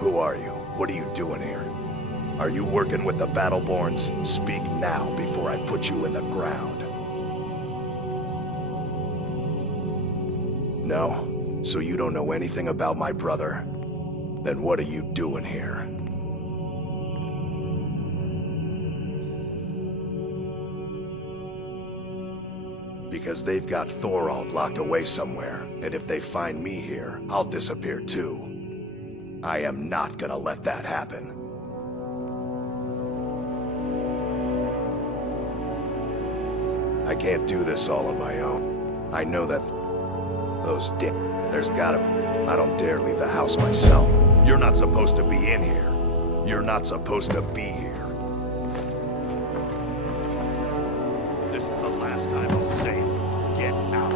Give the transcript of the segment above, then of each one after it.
Who are you? What are you doing here? Are you working with the Battleborns? Speak now before I put you in the ground. No? So you don't know anything about my brother? Then what are you doing here? Because they've got Thorald locked away somewhere, and if they find me here, I'll disappear too. I am not gonna let that happen. I can't do this all on my own. I know that there's gotta... I don't dare leave the house myself. You're not supposed to be in here. You're not supposed to be here. This is the last time I'll say it. Get out.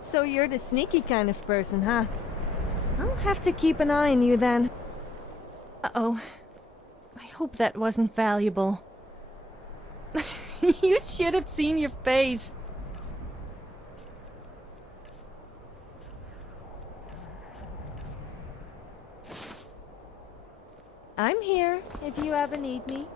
So you're the sneaky kind of person, huh? I'll have to keep an eye on you then. Uh-oh. I hope that wasn't valuable. You should have seen your face. I'm here, if you ever need me.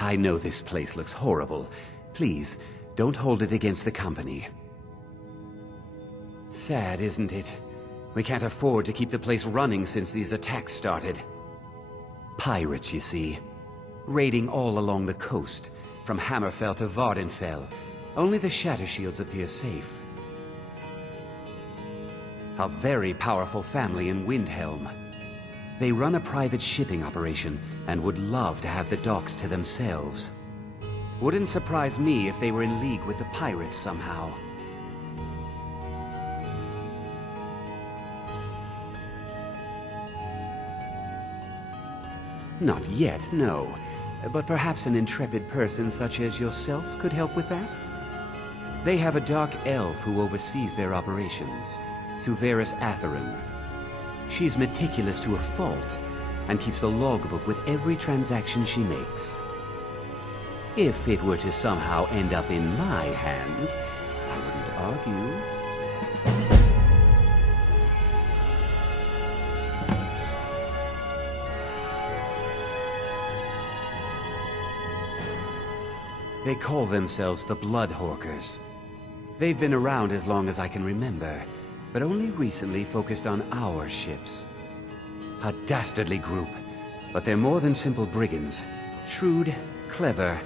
I know this place looks horrible. Please, don't hold it against the company. Sad, isn't it? We can't afford to keep the place running since these attacks started. Pirates, you see. Raiding all along the coast, from Hammerfell to Vardenfell. Only the Shatter Shields appear safe. A very powerful family in Windhelm. They run a private shipping operation and would love to have the docks to themselves. Wouldn't surprise me if they were in league with the pirates somehow. Not yet, no. But perhaps an intrepid person such as yourself could help with that? They have a dark elf who oversees their operations, Suveris Atherin. She's meticulous to a fault, and keeps a logbook with every transaction she makes. If it were to somehow end up in my hands, I wouldn't argue. They call themselves the Bloodhawkers. They've been around as long as I can remember, but only recently focused on our ships. A dastardly group, but they're more than simple brigands. Shrewd, clever,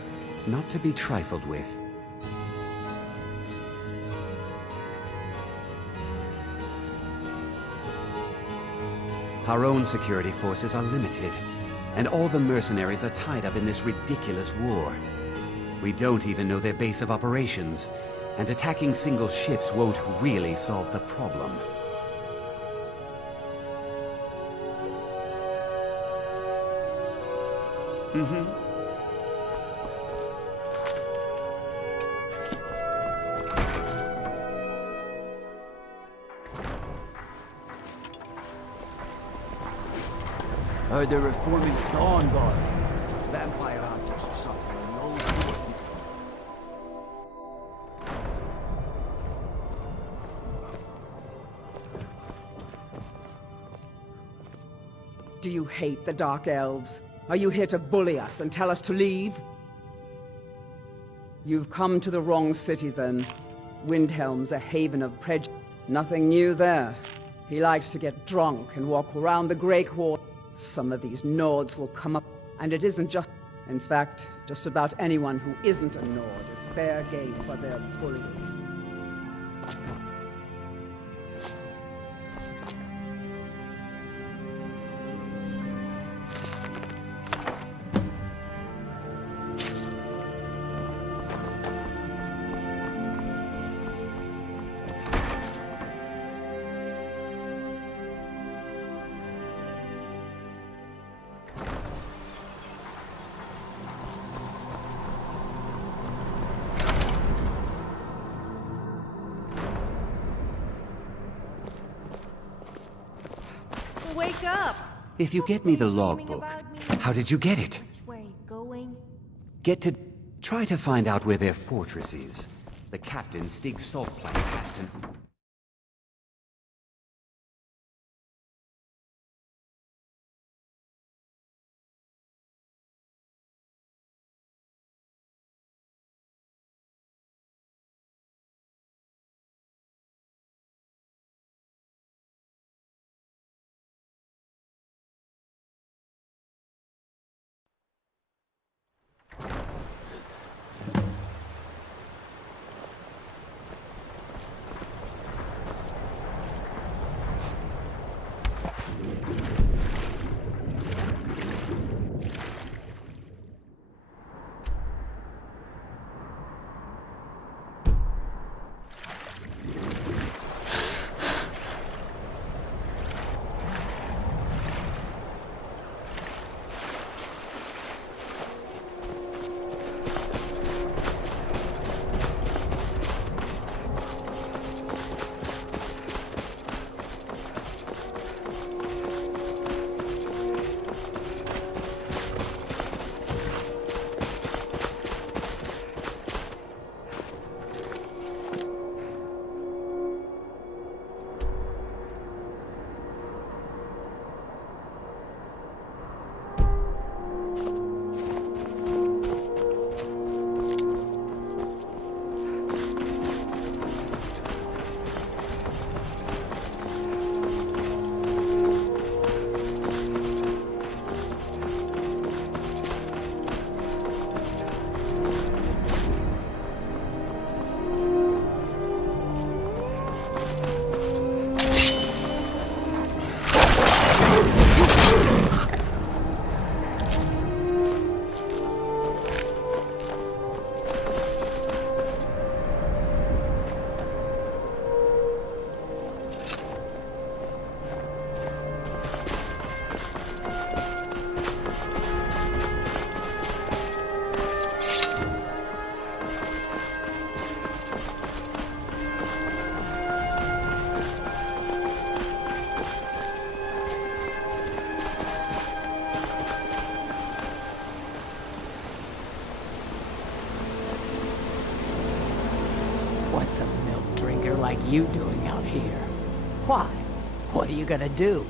not to be trifled with. Our own security forces are limited, and all the mercenaries are tied up in this ridiculous war. We don't even know their base of operations, and attacking single ships won't really solve the problem. Heard they're reforming the Dawn Guard. Vampire hunters or something in the old fort. Do you hate the Dark Elves? Are you here to bully us and tell us to leave? You've come to the wrong city, then. Windhelm's a haven of prejudice. Nothing new there. He likes to get drunk and walk around the Grey Quarter. Some of these Nords will come up, and it isn't just... In fact, just about anyone who isn't a Nord is fair game for their bullying. Wake up! If you get me the logbook, how did you get it? Which way? Going? Try to find out where their fortress is. The captain, Stig Saltplank, has to... a milk drinker like you doing out here? Why? What are you gonna do?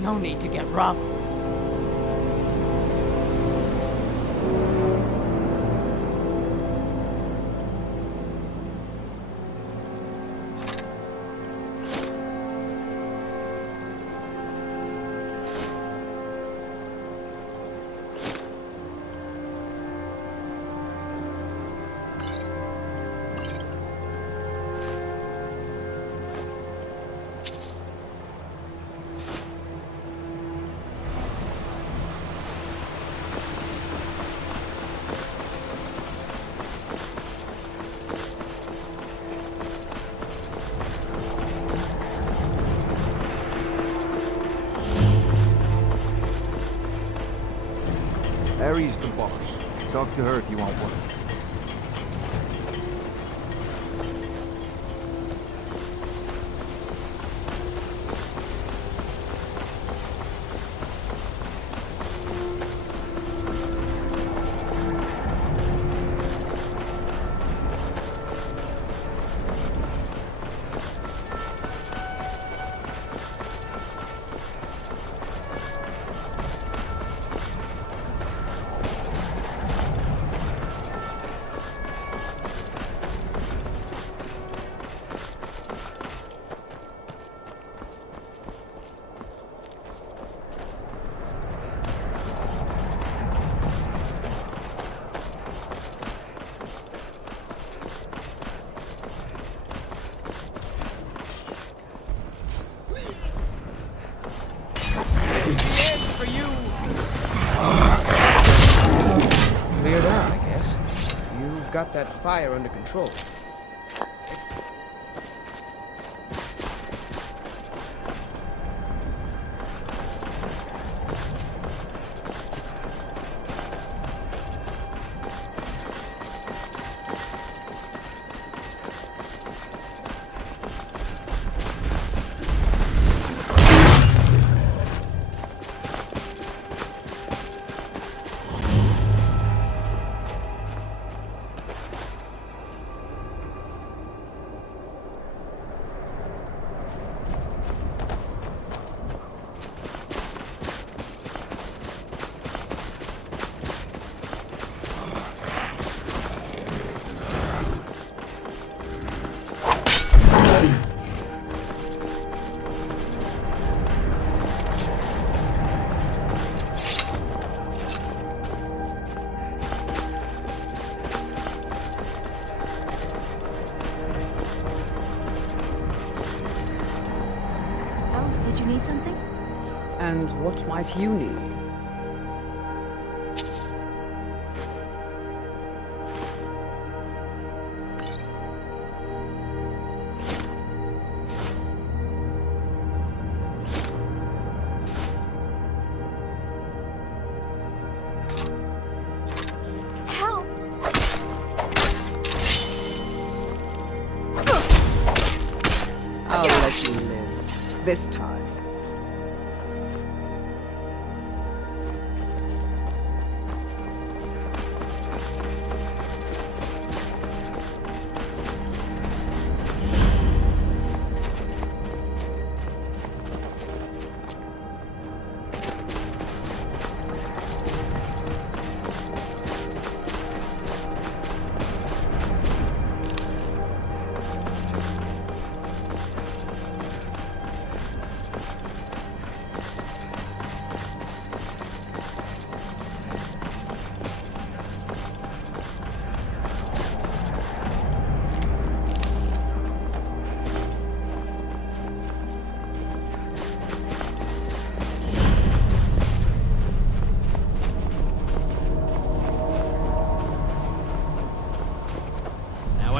No need to get rough. Harry's the boss. Talk to her if you want one. Cleared out, I guess. You've got that fire under control. Did you need something? And what might you need? Help! I'll let you live. This time.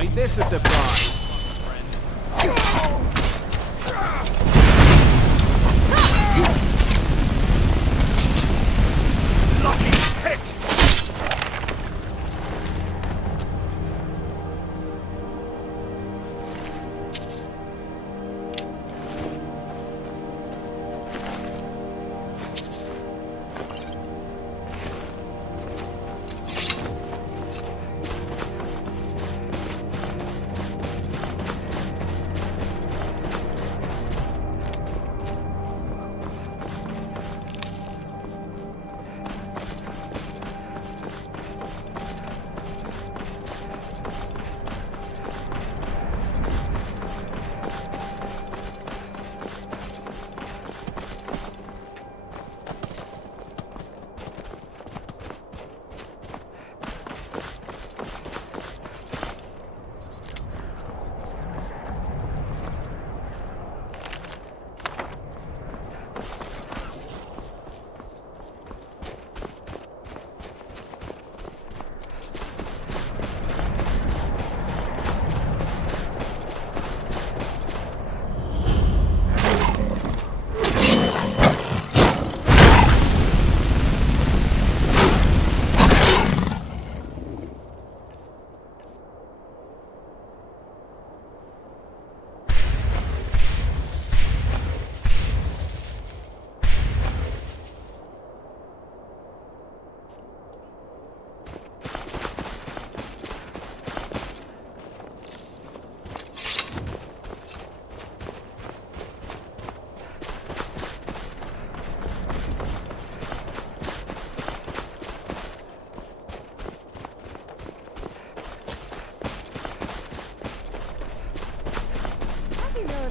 Ain't this a surprise? Lucky hit!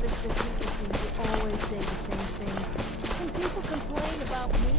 noticed that people seem to always say the same things. And people complain about me.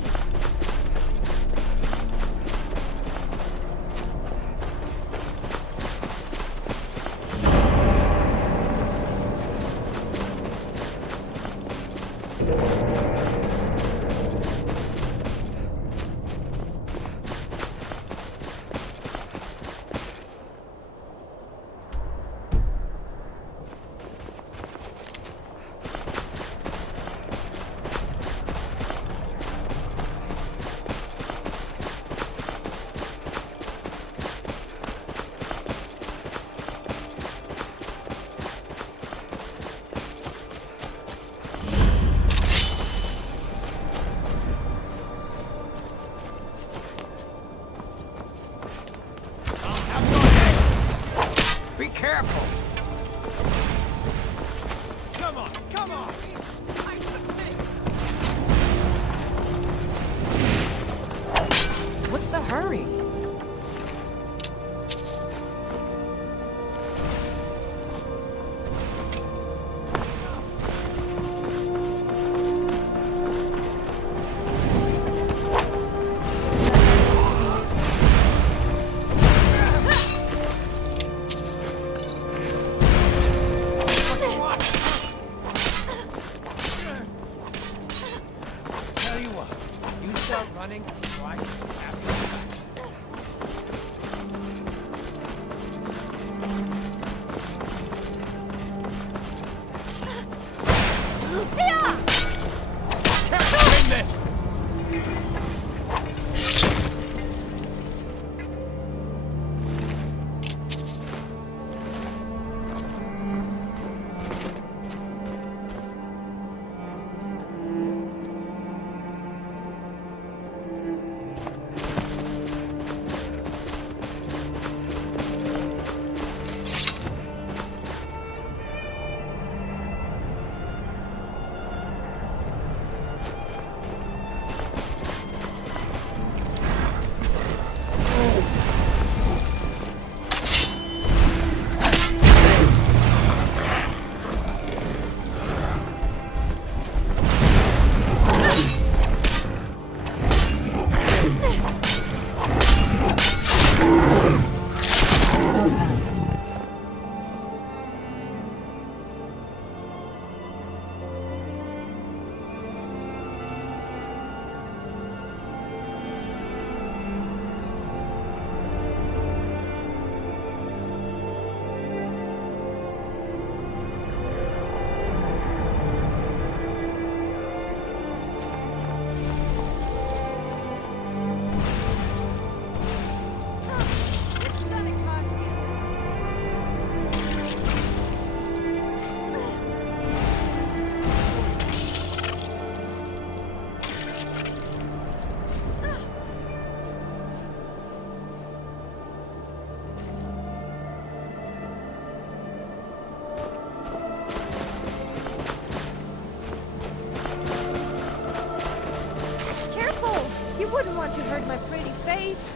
Be careful! Come on, come on! I submit! What's the hurry? Tell you what, you start running, so I can snap you back. Can't win this! It's gonna cost you. Careful! You wouldn't want to hurt my pretty face.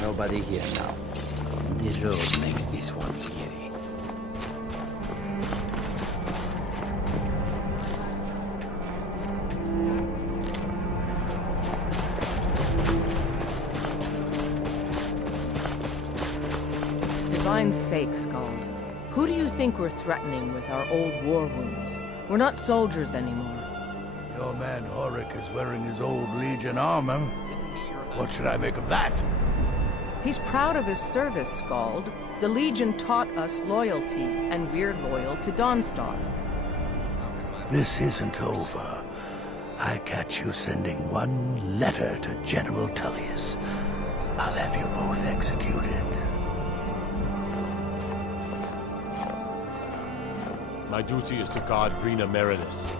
Nobody here now. The road makes this one eerie. Divine's sake, Scald. Who do you think we're threatening with our old war wounds? We're not soldiers anymore. Your man Horik is wearing his old Legion armor. What should I make of that? He's proud of his service, Scald. The Legion taught us loyalty, and we're loyal to Dawnstar. This isn't over. I catch you sending one letter to General Tullius. I'll have you both executed. My duty is to guard Brina Meredith.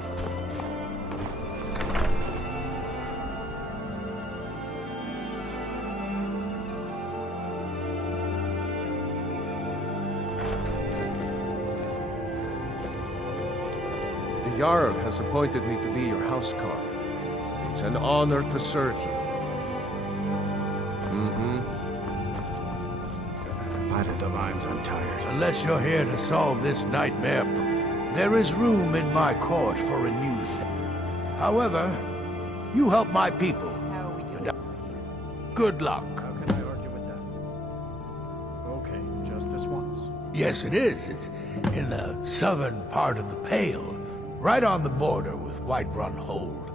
The Jarl has appointed me to be your housecarl. It's an honor to serve you. By the divines, I'm tired. Unless you're here to solve this nightmare, there is room in my court for a new thing. However, you help my people. How are we doing over here? Good luck. How can I argue with that? Okay, just this once. Yes, it is. It's in the southern part of the Pale, right on the border with Whiterun Hold.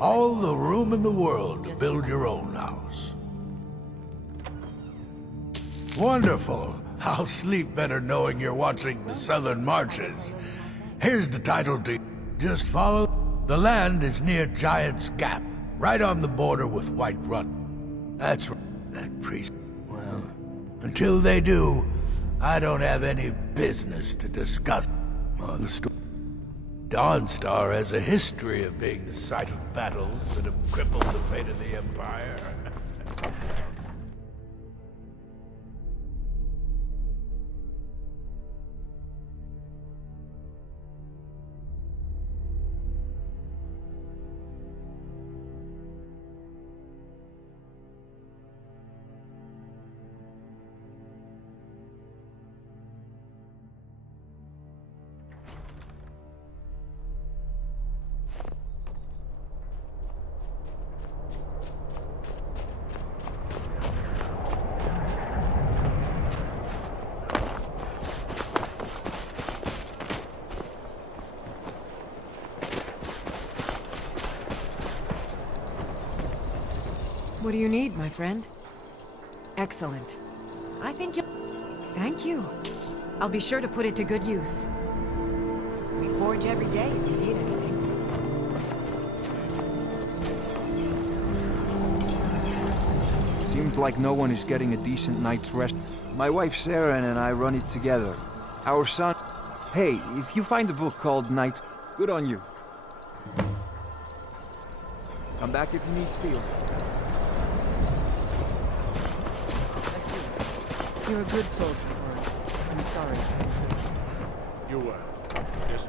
All the room in the world to build your own house. Wonderful. I'll sleep better knowing you're watching the Southern Marches. Here's the title deed. Just follow. The land is near Giant's Gap, right on the border with Whiterun. That's right. That priest. Well, until they do, I don't have any business to discuss. The story. Dawnstar has a history of being the site of battles that have crippled the fate of the Empire. What do you need, my friend? Excellent. I think you... Thank you. I'll be sure to put it to good use. We forge every day if you need anything. Seems like no one is getting a decent night's rest. My wife Sarah and I run it together. Our son... Hey, if you find a book called Night, good on you. Come back if you need steel. You're a good soldier, Warren. I'm sorry. You were. Yes.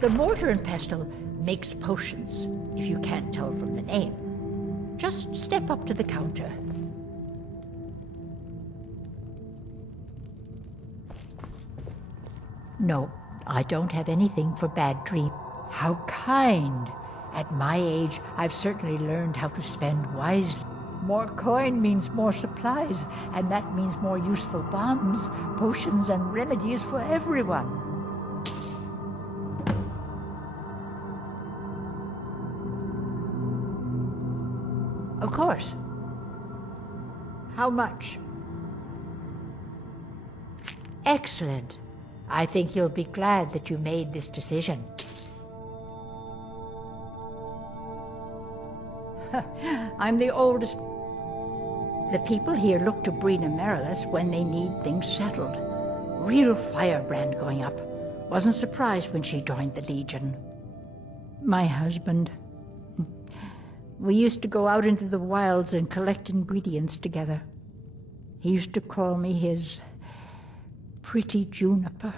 The mortar and pestle makes potions, if you can't tell from the name. Just step up to the counter. No, I don't have anything for bad dreams. How kind! At my age, I've certainly learned how to spend wisely. More coin means more supplies, and that means more useful bombs, potions, and remedies for everyone. Of course. How much? Excellent. I think you'll be glad that you made this decision. I'm the oldest. The people here look to Brina Merilus when they need things settled. Real firebrand going up. Wasn't surprised when she joined the Legion. My husband. We used to go out into the wilds and collect ingredients together. He used to call me his pretty juniper.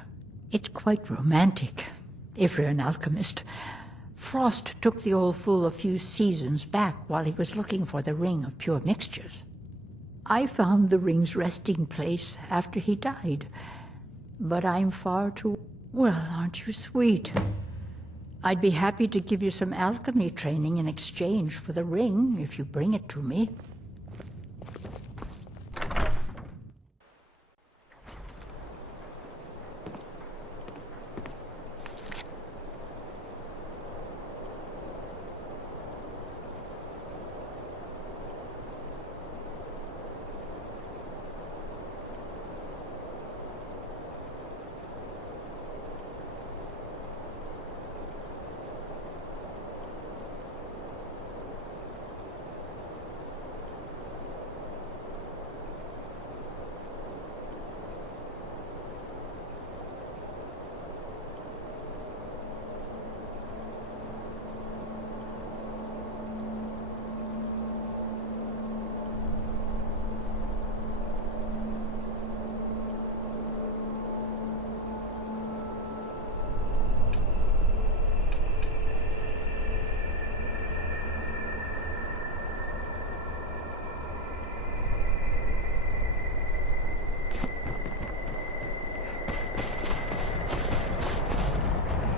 It's quite romantic, if you're an alchemist. Frost took the old fool a few seasons back while he was looking for the ring of pure mixtures. I found the ring's resting place after he died, but I'm far too... Well, aren't you sweet? I'd be happy to give you some alchemy training in exchange for the ring if you bring it to me.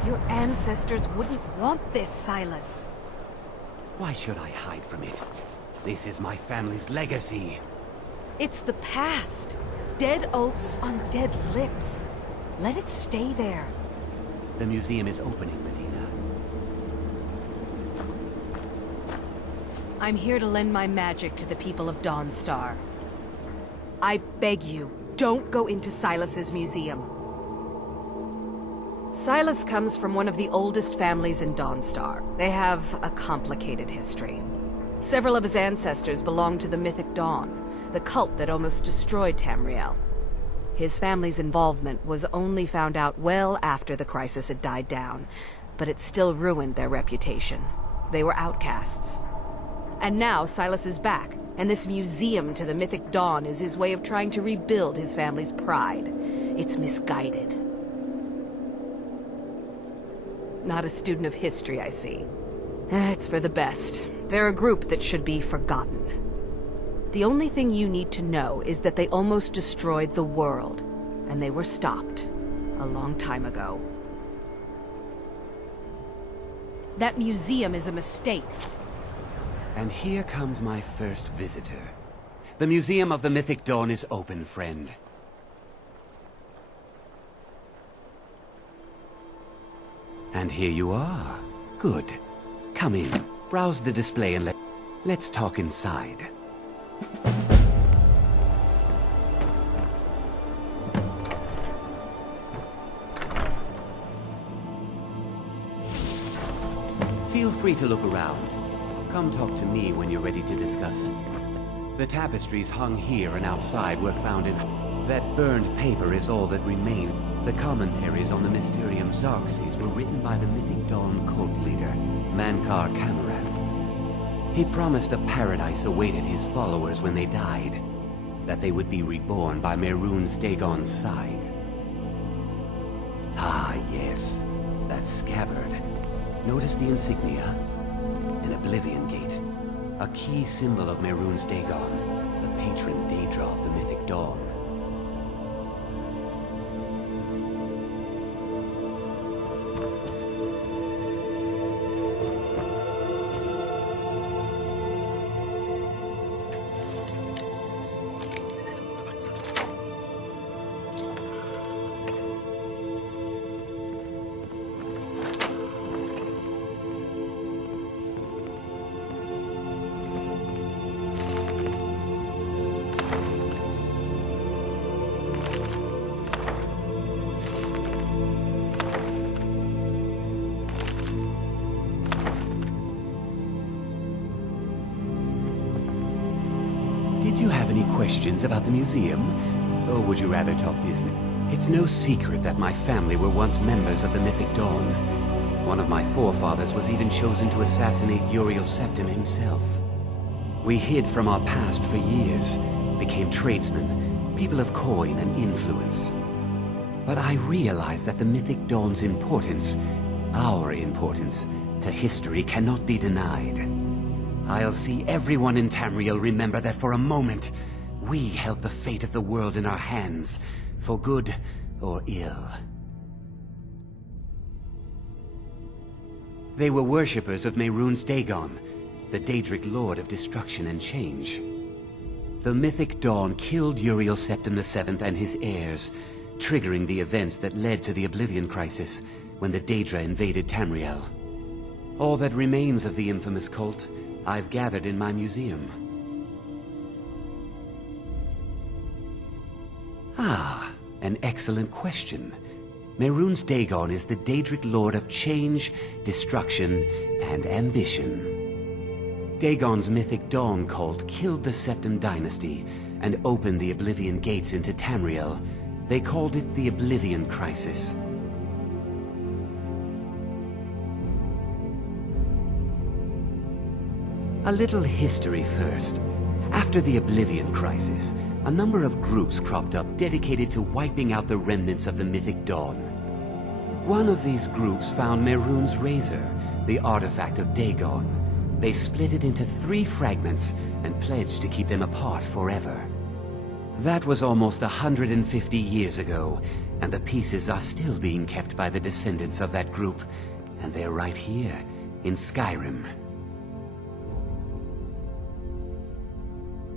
Your ancestors wouldn't want this, Silas. Why should I hide from it? This is my family's legacy. It's the past. Dead oaths on dead lips. Let it stay there. The museum is opening, Medina. I'm here to lend my magic to the people of Dawnstar. I beg you, don't go into Silas's museum. Silas comes from one of the oldest families in Dawnstar. They have a complicated history. Several of his ancestors belonged to the Mythic Dawn, the cult that almost destroyed Tamriel. His family's involvement was only found out well after the crisis had died down, but it still ruined their reputation. They were outcasts. And now Silas is back, and this museum to the Mythic Dawn is his way of trying to rebuild his family's pride. It's misguided. Not a student of history, I see. It's for the best. They're a group that should be forgotten. The only thing you need to know is that they almost destroyed the world, and they were stopped a long time ago. That museum is a mistake. And here comes my first visitor. The Museum of the Mythic Dawn is open, friend. And here you are. Good. Come in, browse the display, and let's talk inside. Feel free to look around. Come talk to me when you're ready to discuss. The tapestries hung here and outside were found in... That burned paper is all that remains. The commentaries on the Mysterium Xarxes were written by the Mythic Dawn cult leader, Mankar Cameron. He promised a paradise awaited his followers when they died, that they would be reborn by Mehrunes Dagon's side. Ah, yes, that scabbard. Notice the insignia? An Oblivion Gate, a key symbol of Mehrunes Dagon, the patron Daedra of the Mythic Dawn. Did you have any questions about the museum? Or would you rather talk business? It's no secret that my family were once members of the Mythic Dawn. One of my forefathers was even chosen to assassinate Uriel Septim himself. We hid from our past for years, became tradesmen, people of coin and influence. But I realize that the Mythic Dawn's importance, our importance, to history cannot be denied. I'll see everyone in Tamriel remember that for a moment, we held the fate of the world in our hands, for good or ill. They were worshippers of Mehrunes Dagon, the Daedric Lord of Destruction and Change. The Mythic Dawn killed Uriel Septim VII and his heirs, triggering the events that led to the Oblivion Crisis when the Daedra invaded Tamriel. All that remains of the infamous cult I've gathered in my museum. Ah, an excellent question. Mehrunes Dagon is the Daedric Lord of Change, Destruction, and Ambition. Dagon's Mythic Dawn cult killed the Septim Dynasty and opened the Oblivion Gates into Tamriel. They called it the Oblivion Crisis. A little history first. After the Oblivion Crisis, a number of groups cropped up dedicated to wiping out the remnants of the Mythic Dawn. One of these groups found Mehrunes' Razor, the artifact of Dagon. They split it into 3 fragments and pledged to keep them apart forever. That was almost 150 years ago, and the pieces are still being kept by the descendants of that group, and they're right here, in Skyrim.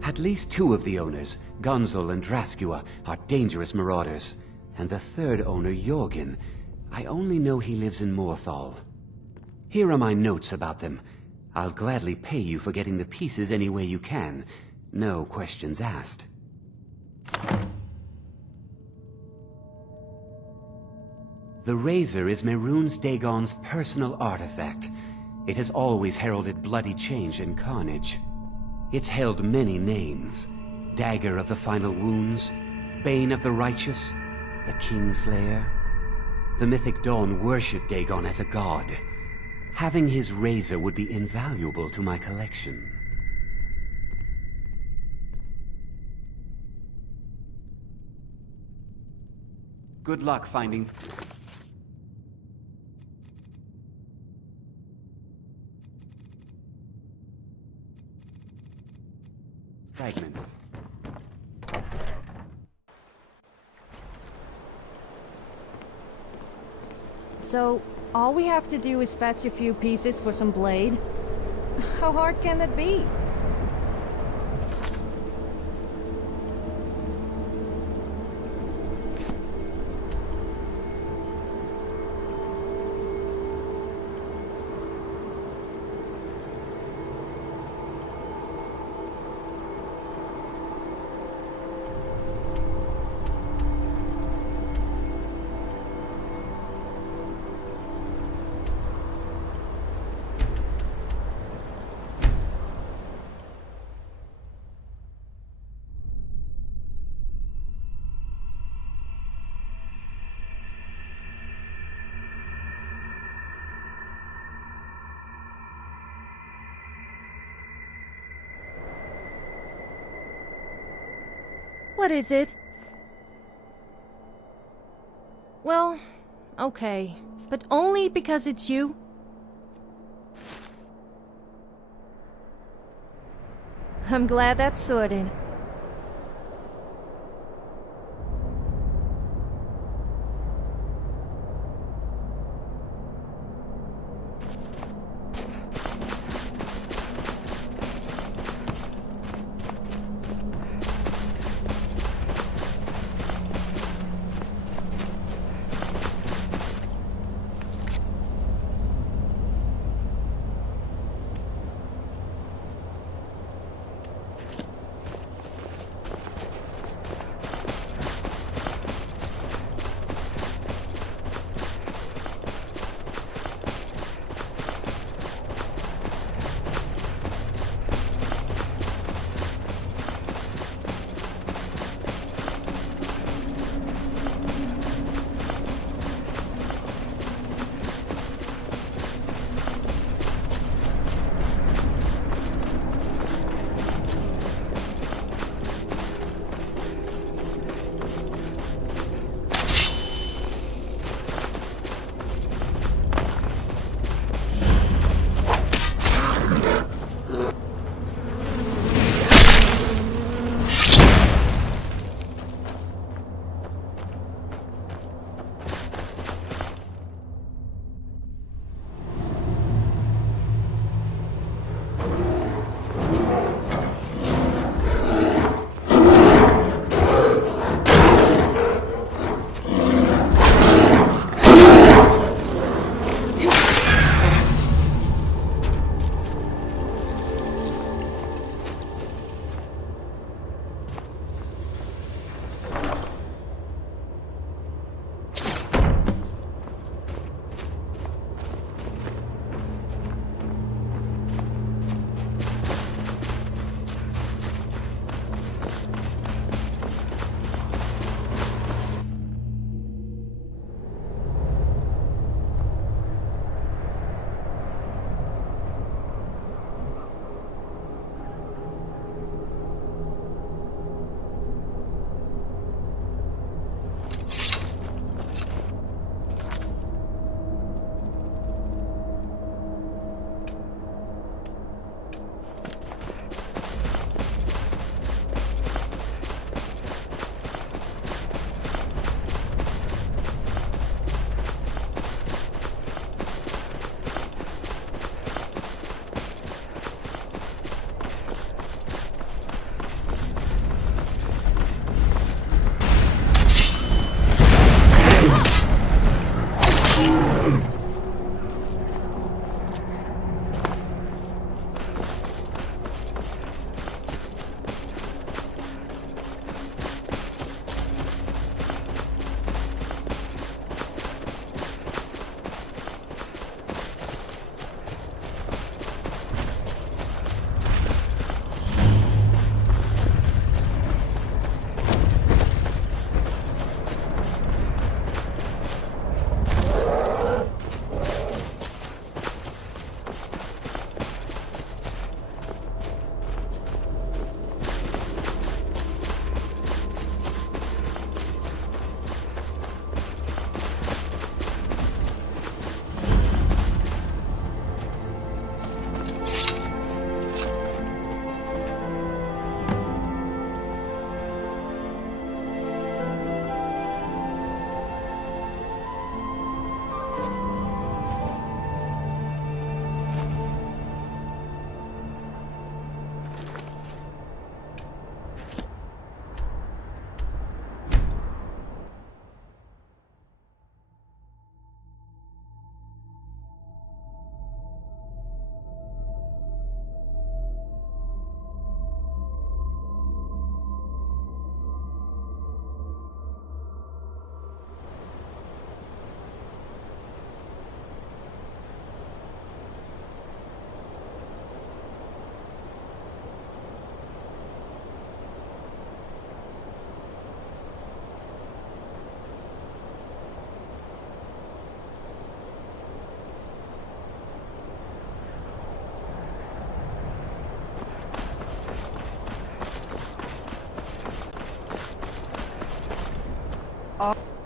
At least 2 of the owners, Gonzol and Draskua, are dangerous marauders, and the 3rd owner, Jorgen, I only know he lives in Morthal. Here are my notes about them. I'll gladly pay you for getting the pieces any way you can. No questions asked. The Razor is Mehrunes Dagon's personal artifact. It has always heralded bloody change and carnage. It's held many names. Dagger of the Final Wounds, Bane of the Righteous, the Kingslayer. The Mythic Dawn worshipped Dagon as a god. Having his razor would be invaluable to my collection. Good luck finding... fragments. So, all we have to do is fetch a few pieces for some blade? How hard can that be? What is it? Well, okay. But only because it's you? I'm glad that's sorted.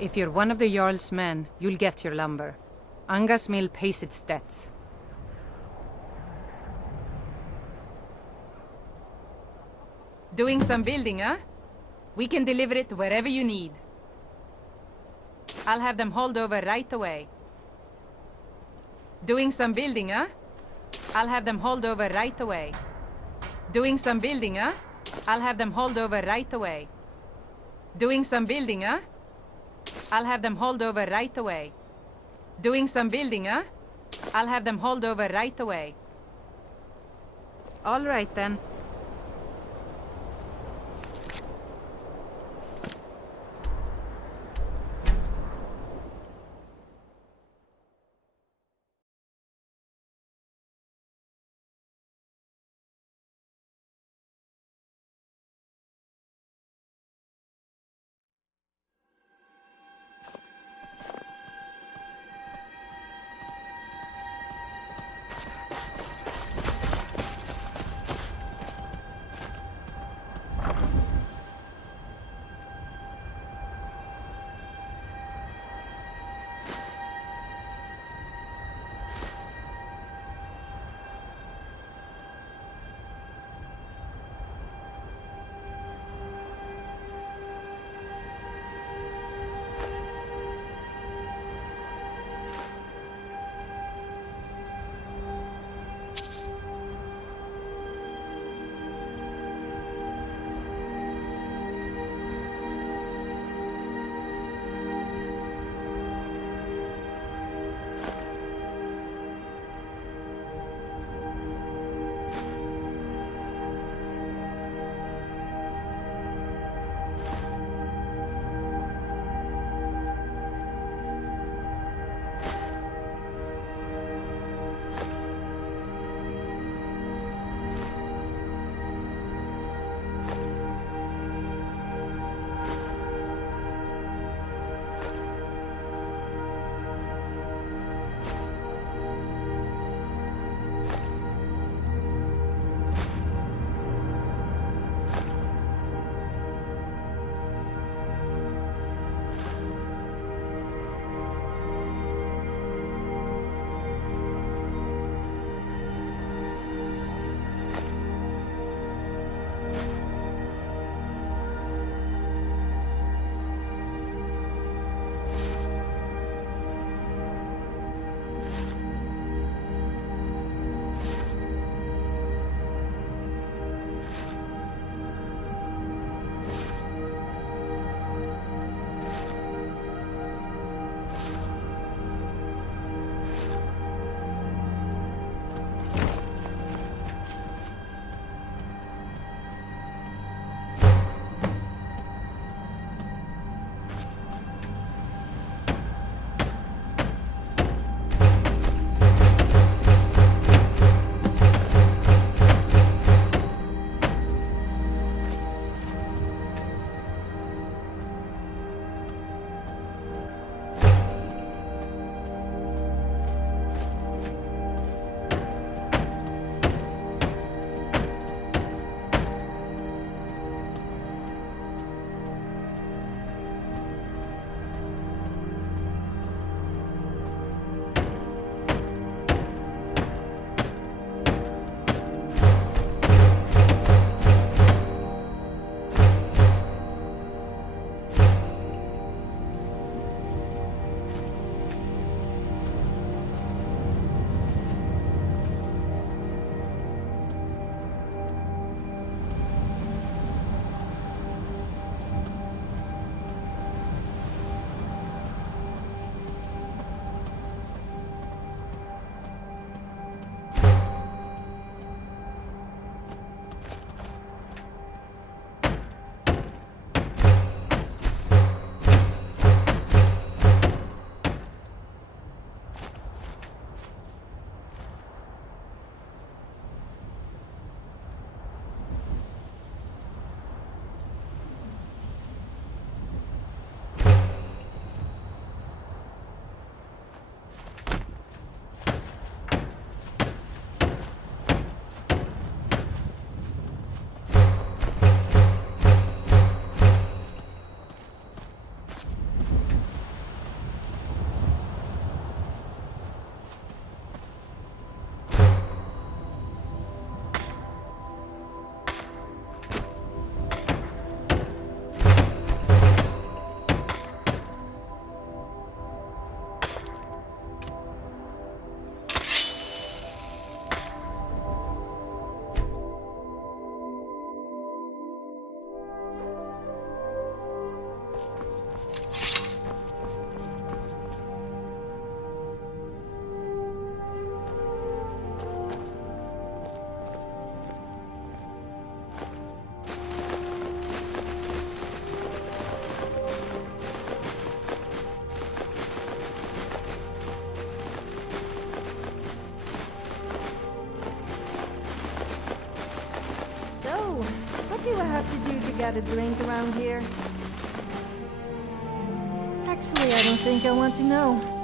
If you're one of the Jarl's men, you'll get your lumber. Anga's mill pays its debts. Doing some building, huh? We can deliver it wherever you need. I'll have them hauled over right away. Doing some building, huh? I'll have them hauled over right away. Doing some building, huh? I'll have them hauled over right away. Doing some building, huh? I'll have them hauled over right away. Doing some building, huh? I'll have them hauled over right away. All right, then. do I have to do to get a drink around here? Actually, I don't think I want to know.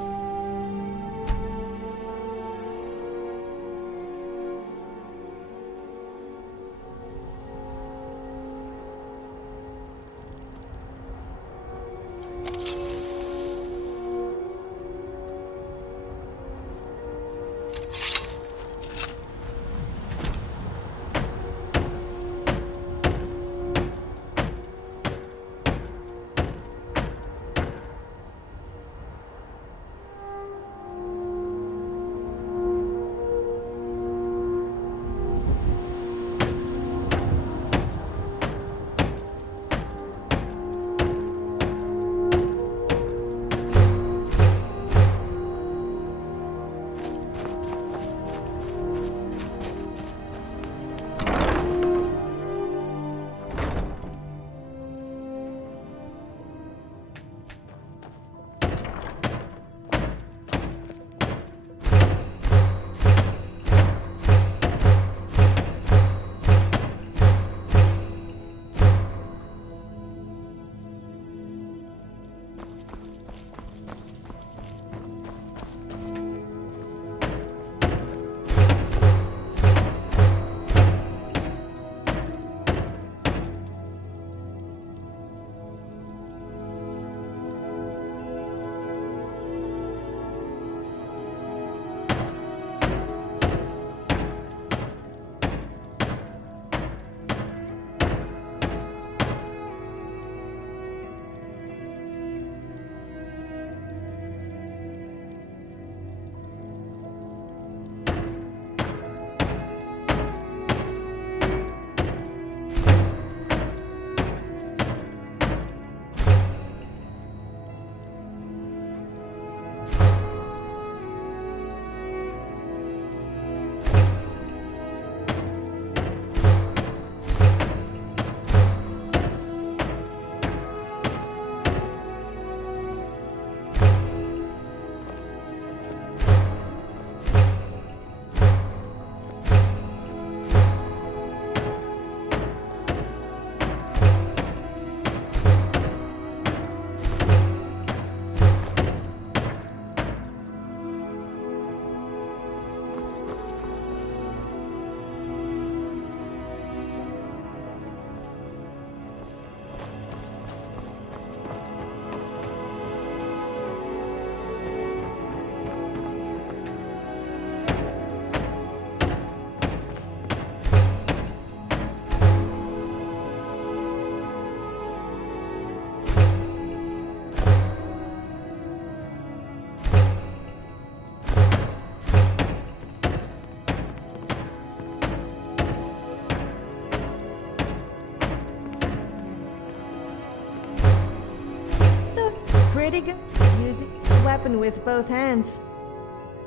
Pretty good using a weapon with both hands.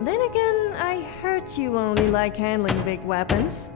Then again, I heard you only like handling big weapons.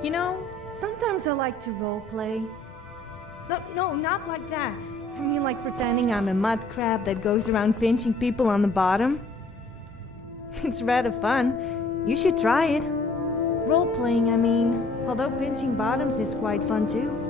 You know, sometimes I like to roleplay. No, not like that. I mean like pretending I'm a mud crab that goes around pinching people on the bottom. It's rather fun. You should try it. Role-playing, I mean. Although pinching bottoms is quite fun too.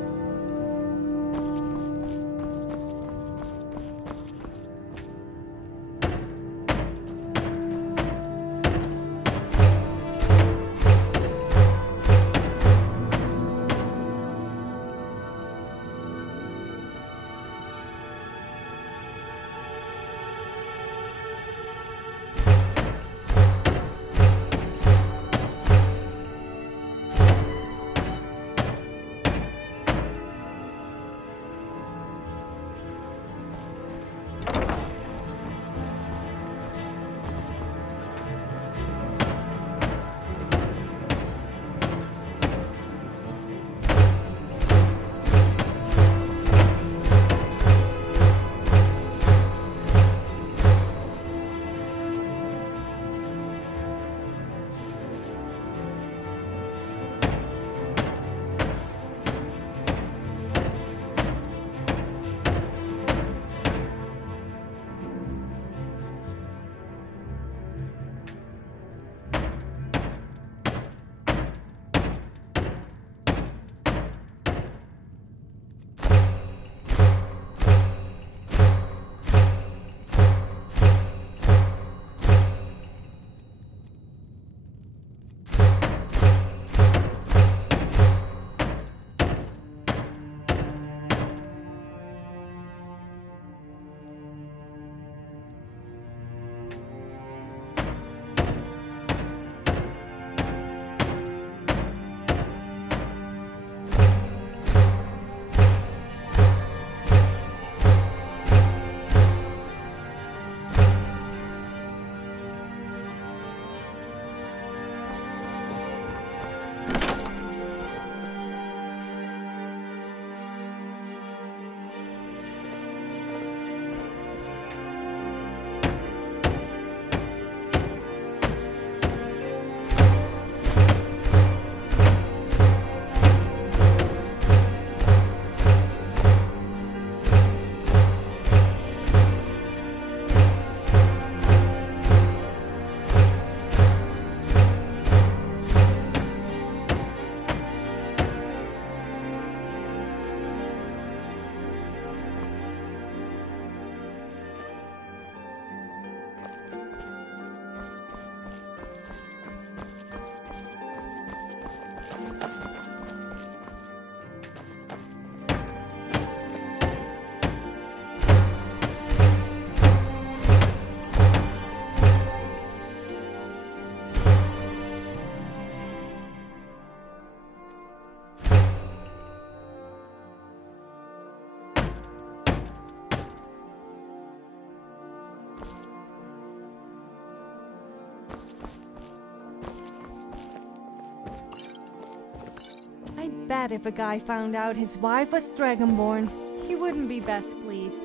I bet if a guy found out his wife was Dragonborn, he wouldn't be best pleased.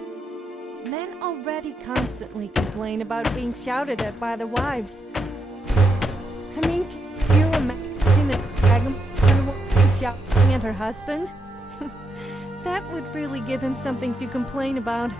Men already constantly complain about being shouted at by their wives. I mean, can you imagine a Dragonborn shouting at her husband? That would really give him something to complain about.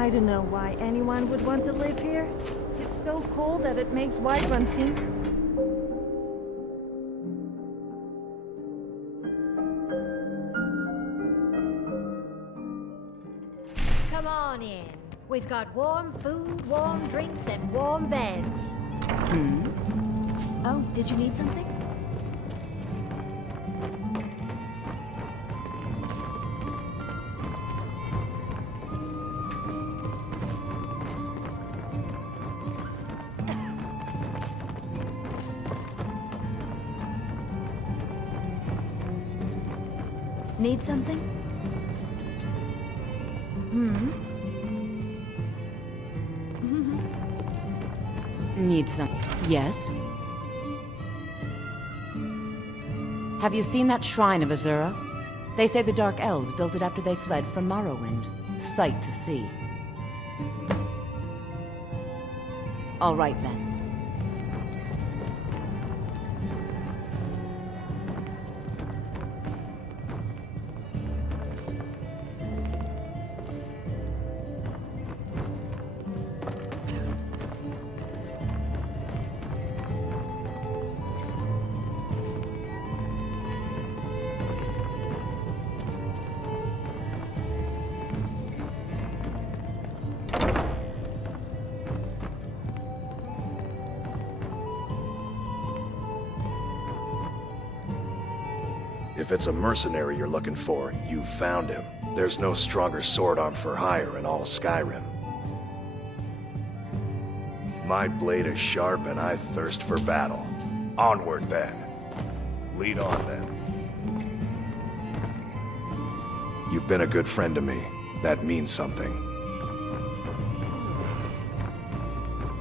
I don't know why anyone would want to live here. It's so cold that it makes Whiterun seem... Come on in. We've got warm food, warm drinks, and warm beds. Oh, did you need something? Need something? Need some... Yes? Have you seen that shrine of Azura? They say the Dark Elves built it after they fled from Morrowind. Sight to see. All right, then. If it's a mercenary you're looking for, you've found him. There's no stronger sword arm for hire in all Skyrim. My blade is sharp and I thirst for battle. Onward then. Lead on then. You've been a good friend to me. That means something.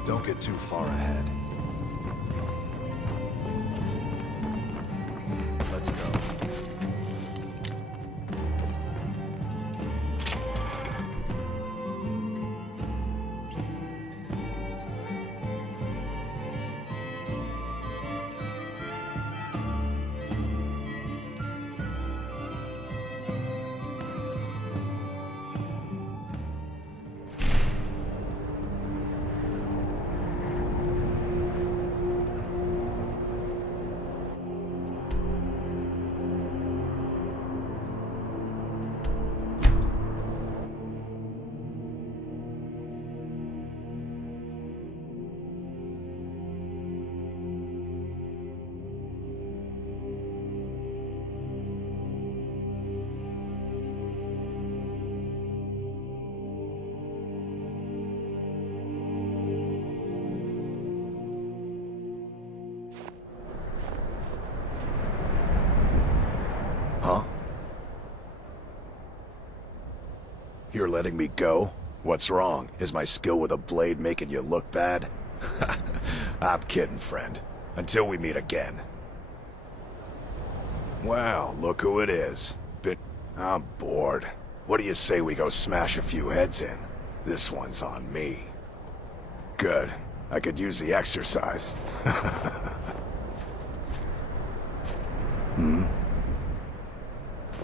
Don't get too far ahead. Let's go. Huh? You're letting me go? What's wrong? Is my skill with a blade making you look bad? I'm kidding, friend. Until we meet again. Wow, look who it is. I'm bored. What do you say we go smash a few heads in? This one's on me. Good. I could use the exercise.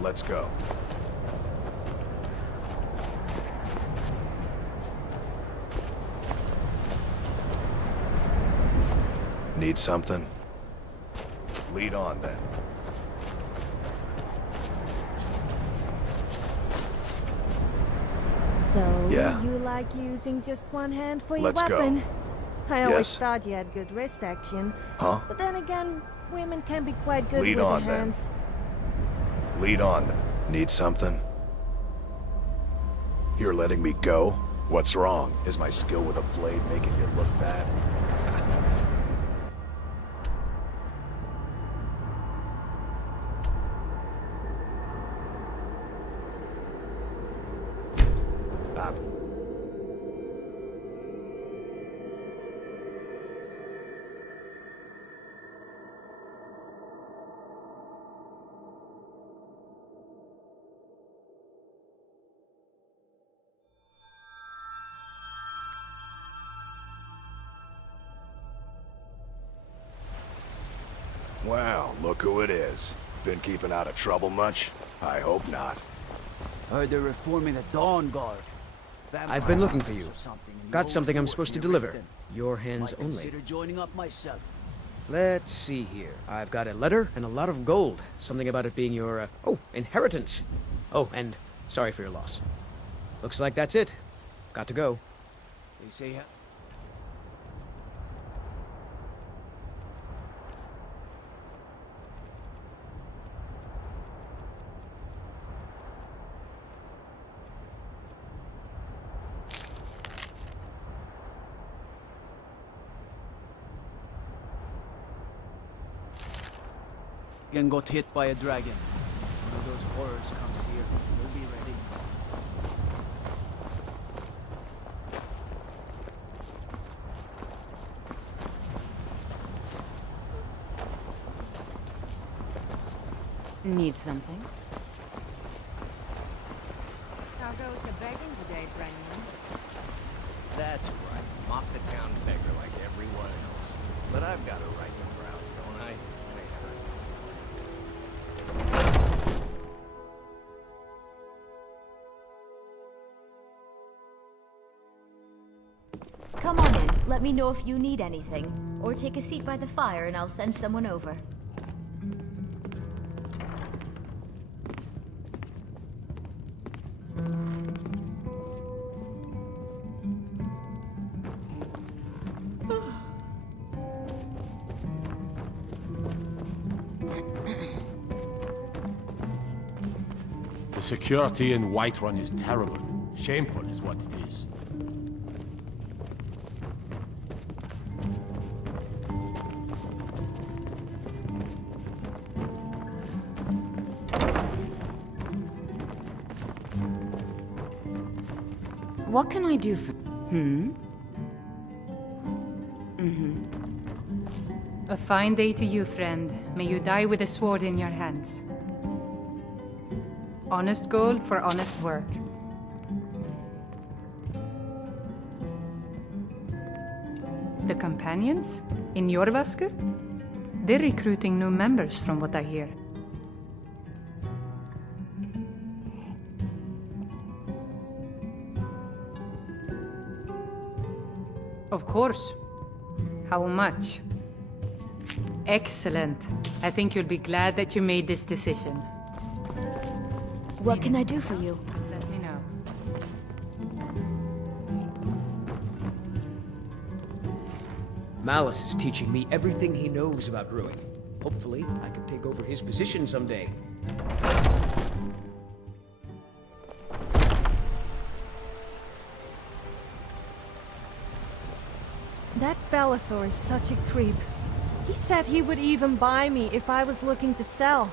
Let's go. Need something? Lead on then. So, Yeah? you like using just one hand for your Let's go. weapon? I always Yes? thought you had good wrist action. Huh? But then again, women can be quite good Lead with on, their then. hands. Lead on then. Need something? You're letting me go? What's wrong? Is my skill with a blade making you look bad? Wow, look who it is. Been keeping out of trouble much? I hope not. Heard they're reforming the Dawn Guard. I've been looking for you. Got something I'm supposed to deliver. Your hands Might only. consider joining up myself. Let's see here. I've got a letter and a lot of gold. Something about it being your, inheritance. Oh, and sorry for your loss. Looks like that's it. Got to go. They say and got hit by a dragon. One of those horrors comes here. We'll be ready. Need something? How goes the begging today, Brennan? That's right. Mock the town beggar like everyone else. But I've got a right to proud, don't I? Come on in. Let me know if you need anything. Or take a seat by the fire and I'll send someone over. The security in Whiterun is terrible. Shameful is what it is. What can I do for... A fine day to you, friend. May you die with a sword in your hands. Honest gold for honest work. The companions? In Jorvasker? They're recruiting new members from what I hear. Of course. How much? Excellent. I think you'll be glad that you made this decision. What can I do for you? Just let me know. Malice is teaching me everything he knows about brewing. Hopefully, I can take over his position someday. That Bellathor is such a creep. He said he would even buy me if I was looking to sell.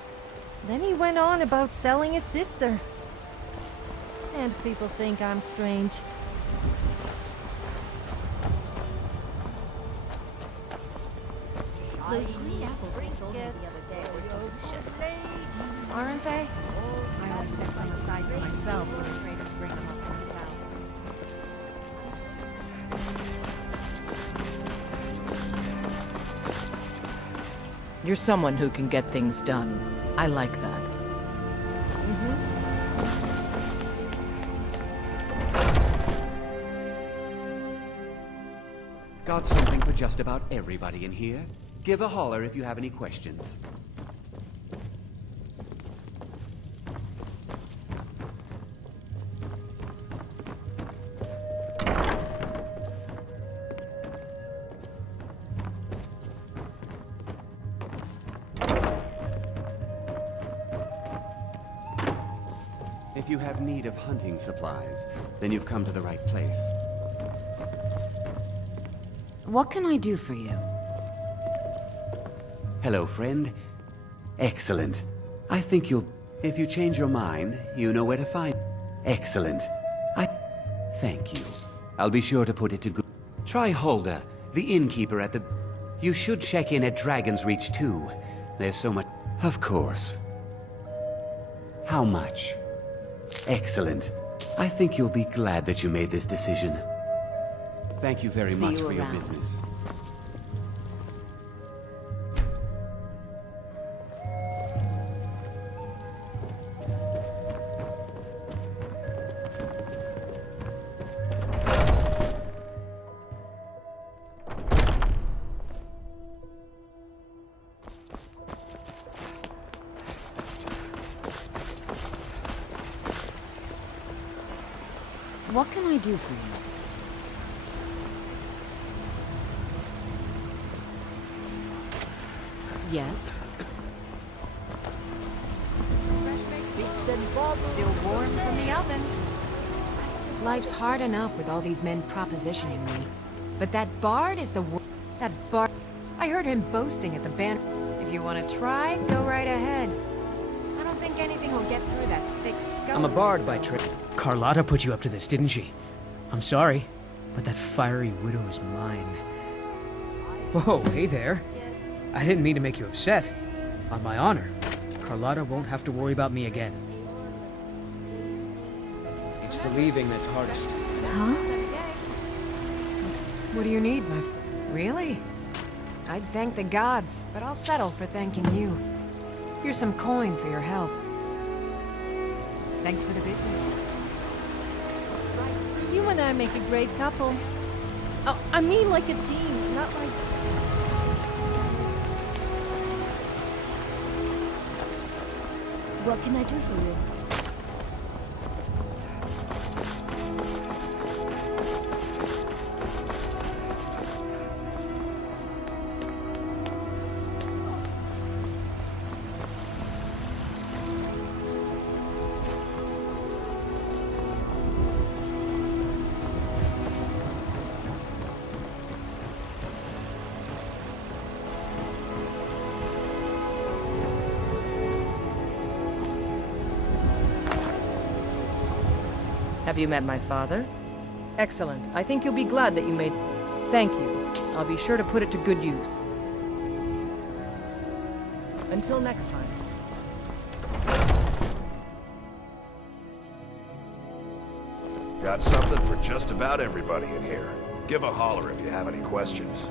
Then he went on about selling his sister. And people think I'm strange. Those green apples you sold me the other day were delicious. Aren't they? I always set some aside for myself when the traders bring them up from the south. You're someone who can get things done. I like that. Got something for just about everybody in here. Give a holler if you have any questions. If you have need of hunting supplies, then you've come to the right place. What can I do for you? Hello, friend. Excellent. I think you'll... If you change your mind, you know where to find... Excellent. Thank you. I'll be sure to put it to good... Try Hulda, the innkeeper at the... You should check in at Dragon's Reach, too. There's so much... Of course. How much? Excellent. I think you'll be glad that you made this decision. Thank you very much for your business. What can I do for you? Yes? Still warm from the oven. Life's hard enough with all these men propositioning me. But that bard is the that bard. I heard him boasting at the band. If you want to try, go right ahead. I don't think anything will get through that thick skull. I'm a bard by trade. Carlotta put you up to this, didn't she? I'm sorry, but that fiery widow is mine. Whoa, hey there. I didn't mean to make you upset. On my honor, Carlotta won't have to worry about me again. It's the leaving that's hardest. Huh? What do you need, my Really? I'd thank the gods, but I'll settle for thanking you. Here's some coin for your help. Thanks for the business. You and I make a great couple. Oh, I mean like a team, not like... What can I do for you? Have you met my father? Excellent. I think you'll be glad that you made... Thank you. I'll be sure to put it to good use. Until next time. Got something for just about everybody in here. Give a holler if you have any questions.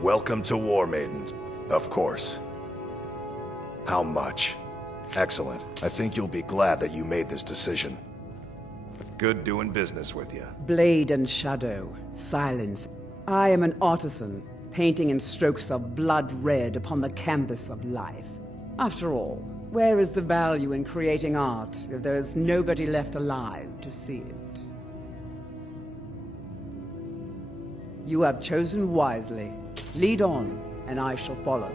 Welcome to War Maidens, of course. How much? Excellent. I think you'll be glad that you made this decision. Good doing business with you. Blade and shadow, silence. I am an artisan, painting in strokes of blood red upon the canvas of life. After all, where is the value in creating art if there is nobody left alive to see it? You have chosen wisely. Lead on, and I shall follow.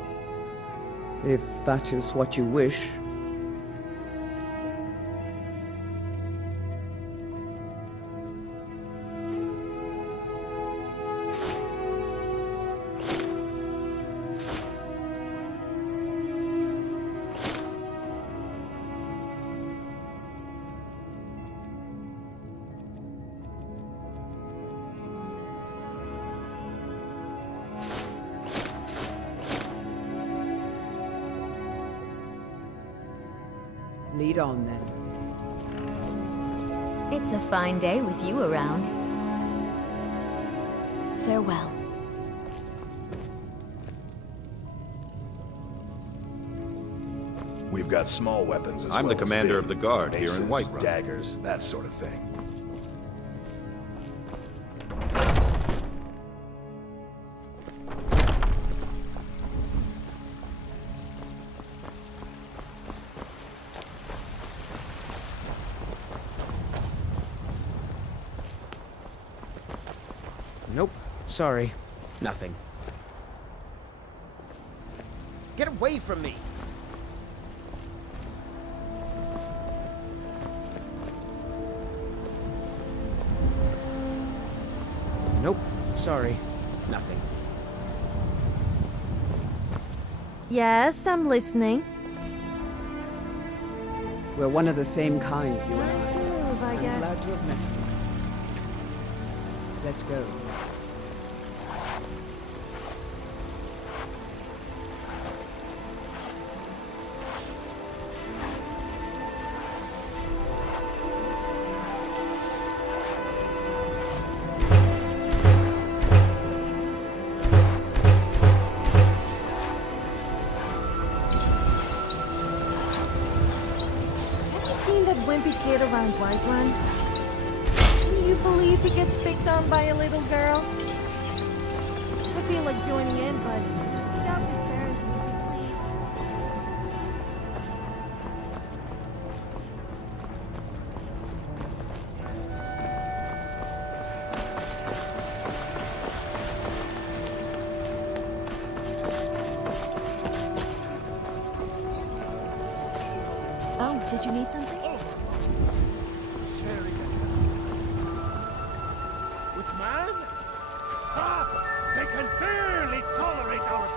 If that is what you wish. Lead on, then. It's a fine day with you around. Farewell. We've got small weapons as well. I'm the as commander big. of the guard here Maces, in Whiterun. Daggers, that sort of thing. Nope. Sorry. Nothing. Get away from me! Nope. Sorry. Nothing. Yes, I'm listening. We're one of the same kind, you and Time to move, I I'm guess. glad to have met you. Let's go. Have you seen that wimpy kid around Whiterun? Can you believe he gets picked on by a little girl? I feel like joining in, but without his parents, would you please? Oh, did you need something? With man? Ha! They can barely tolerate our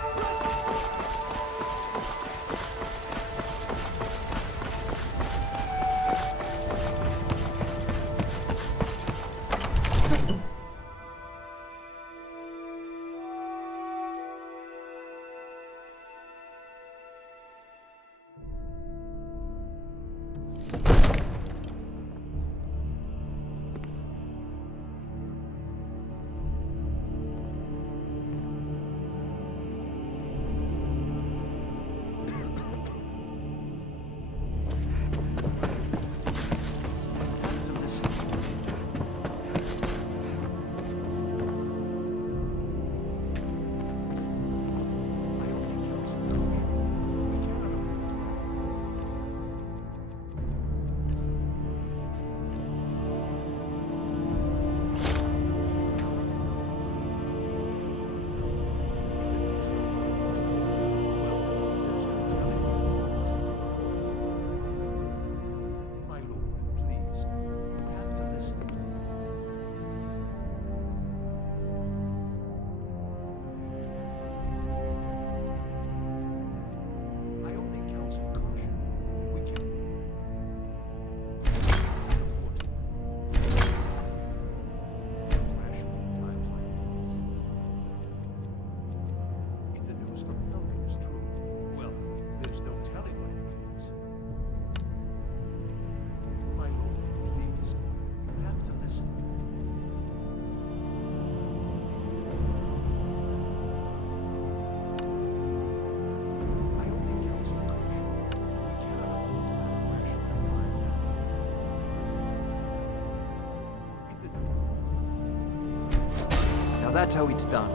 Now that's how it's done.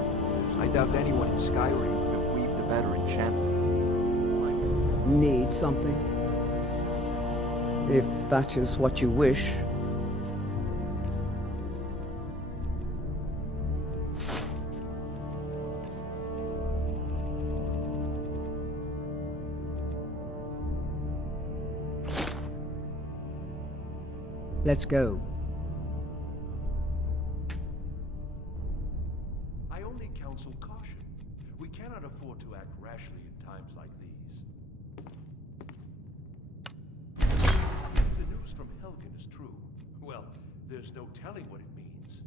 I doubt anyone in Skyrim could have weaved a better enchantment. Need something? If that is what you wish. Let's go. I only counsel caution. We cannot afford to act rashly in times like these. If the news from Helgen is true, well, there's no telling what it means.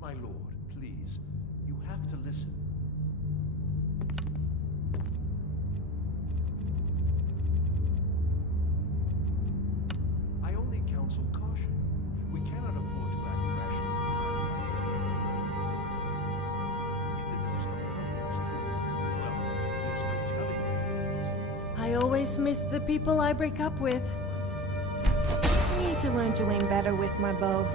My lord, please, you have to listen. I only counsel caution. We cannot afford to act rashly in times like these. If the news from Helgen is true, well, there's no telling what it means. I always miss the people I break up with. I need to learn to aim better with my bow.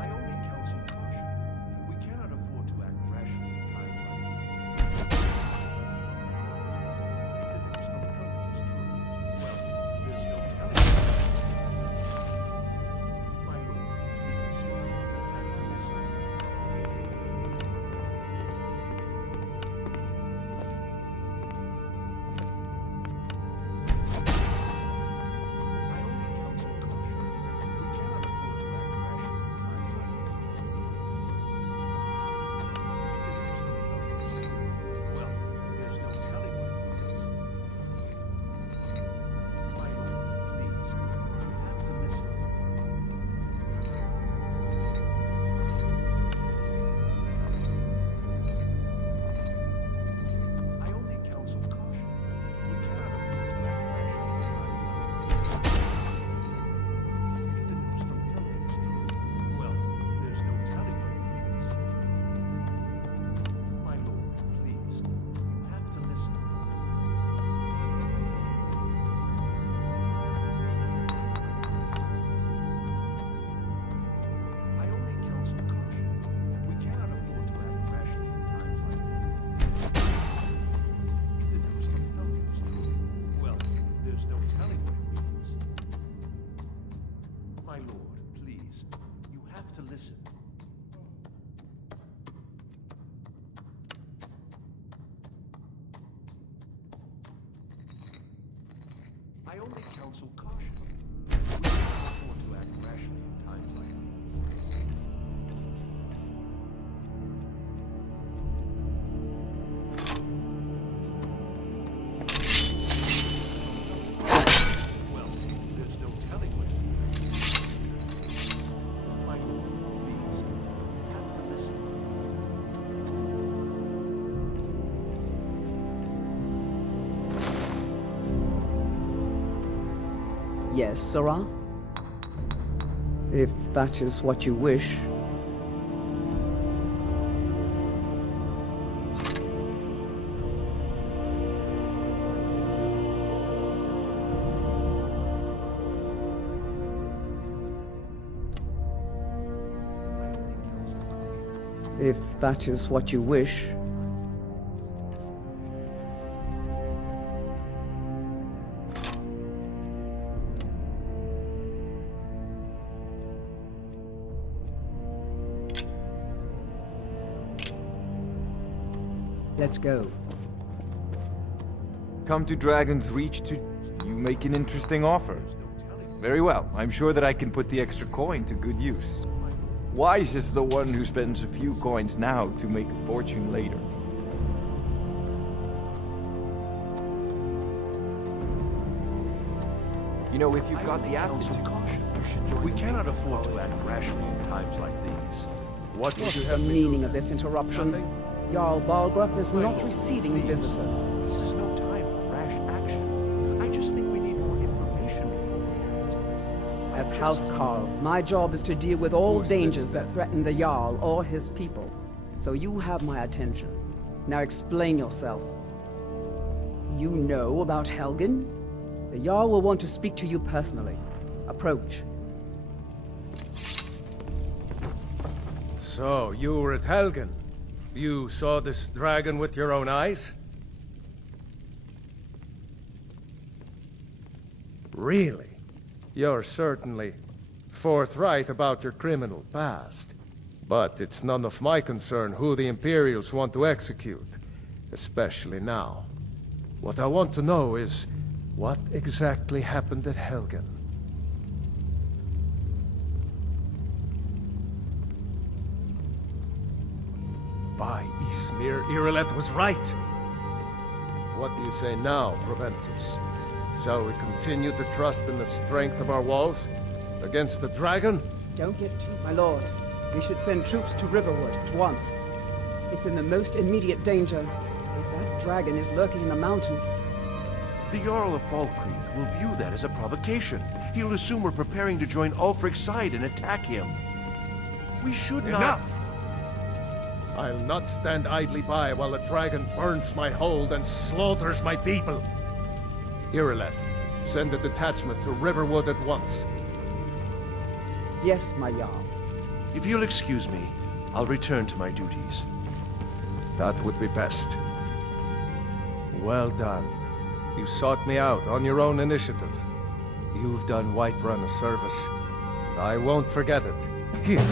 I only counsel caution. We cannot afford to act rashly in times like these. If the news from Helgen is true, well, there's no telling. My lord, please, you have to listen. I only counsel caution. We cannot afford to act rashly in times like these. Well, there's no telling what. My lord, please, you have to listen. Yes, Sarah? If that is what you wish. If that is what you wish. Let's go. Come to Dragon's Reach to... You make an interesting offer. Very well. I'm sure that I can put the extra coin to good use. Wise is the one who spends a few coins now to make a fortune later. You know, if you've got the aptitude... We cannot afford to act rashly in times like these. What's the meaning of this interruption? Jarl Balgrup is not receiving visitors. This is no time for rash action. I just think we need more information before we act. As House Carl, my job is to deal with all dangers that threaten the Jarl or his people. So you have my attention. Now explain yourself. You know about Helgen? The Jarl will want to speak to you personally. Approach. So, you were at Helgen? You saw this dragon with your own eyes? Really? You're certainly forthright about your criminal past. But it's none of my concern who the Imperials want to execute, especially now. What I want to know is, what exactly happened at Helgen? By Ysmir, Irileth was right. What do you say now, Proventus? Shall we continue to trust in the strength of our walls? Against the dragon? Don't get too... My lord, we should send troops to Riverwood at once. It's in the most immediate danger. If that dragon is lurking in the mountains... The Jarl of Falkreath will view that as a provocation. He'll assume we're preparing to join Ulfric's side and attack him. We should not... Enough! I'll not stand idly by while the dragon burns my hold and slaughters my people. Irileth, send a detachment to Riverwood at once. Yes, my Jarl. If you'll excuse me, I'll return to my duties. That would be best. Well done. You sought me out on your own initiative. You've done Whiterun a service. I won't forget it. Here.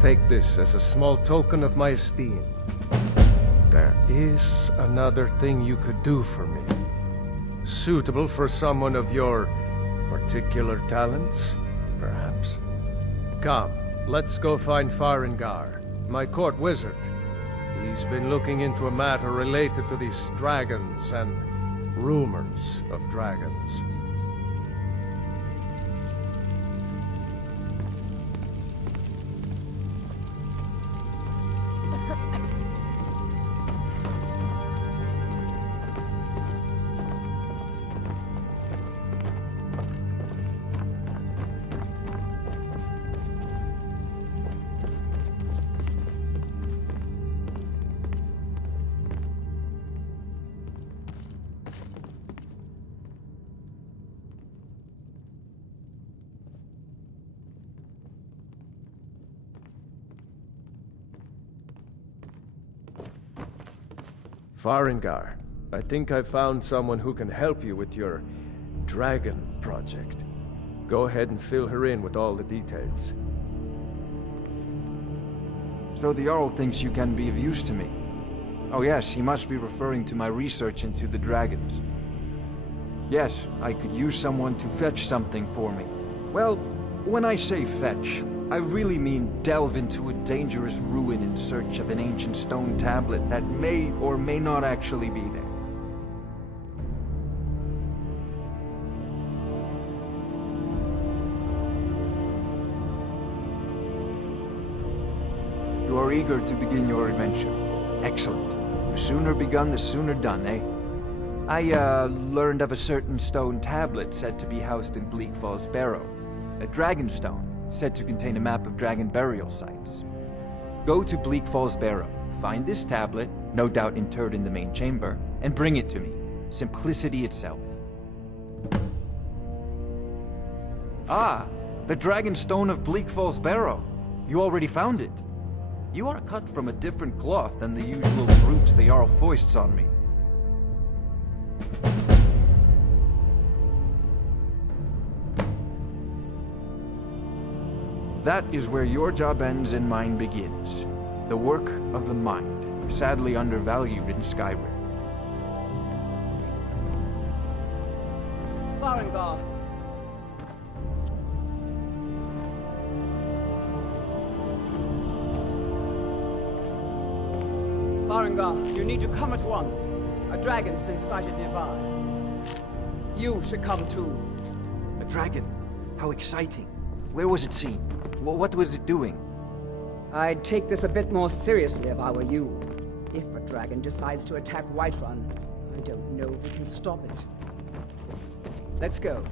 Take this as a small token of my esteem. There is another thing you could do for me. Suitable for someone of your particular talents, perhaps. Come, let's go find Farengar, my court wizard. He's been looking into a matter related to these dragons and rumors of dragons. Farengar, I think I found someone who can help you with your dragon project. Go ahead and fill her in with all the details. So the Jarl thinks you can be of use to me. Oh yes, he must be referring to my research into the dragons. Yes, I could use someone to fetch something for me. Well, when I say fetch, I really mean delve into a dangerous ruin in search of an ancient stone tablet that may or may not actually be there. You are eager to begin your adventure. Excellent. The sooner begun, the sooner done, eh? I, learned of a certain stone tablet said to be housed in Bleak Falls Barrow. A dragon stone, said to contain a map of dragon burial sites. Go to Bleak Falls Barrow, find this tablet, no doubt interred in the main chamber, and bring it to me. Simplicity itself. Ah, the dragon stone of Bleak Falls Barrow. You already found it. You are cut from a different cloth than the usual brutes the Jarl foists on me. That is where your job ends and mine begins. The work of the mind, sadly undervalued in Skyrim. Farengar. Farengar, you need to come at once. A dragon's been sighted nearby. You should come too. A dragon? How exciting. Where was it seen? What was it doing? I'd take this a bit more seriously if I were you. If a dragon decides to attack Whiterun, I don't know if we can stop it. Let's go.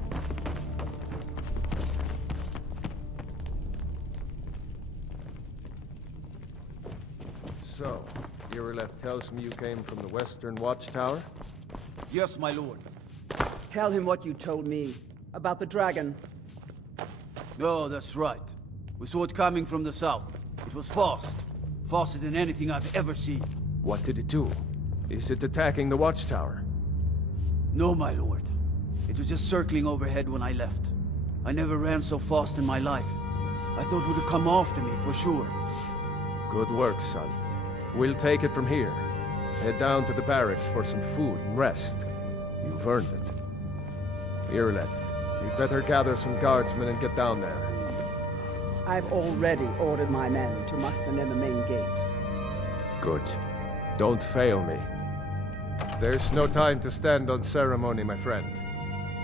So, Irileth tells me you came from the Western Watchtower? Yes, my lord. Tell him what you told me about the dragon. Oh, that's right. We saw it coming from the south. It was fast. Faster than anything I've ever seen. What did it do? Is it attacking the Watchtower? No, my lord. It was just circling overhead when I left. I never ran so fast in my life. I thought it would have come after me, for sure. Good work, son. We'll take it from here. Head down to the barracks for some food and rest. You've earned it. Irileth, you'd better gather some guardsmen and get down there. I've already ordered my men to muster near the main gate. Good. Don't fail me. There's no time to stand on ceremony, my friend.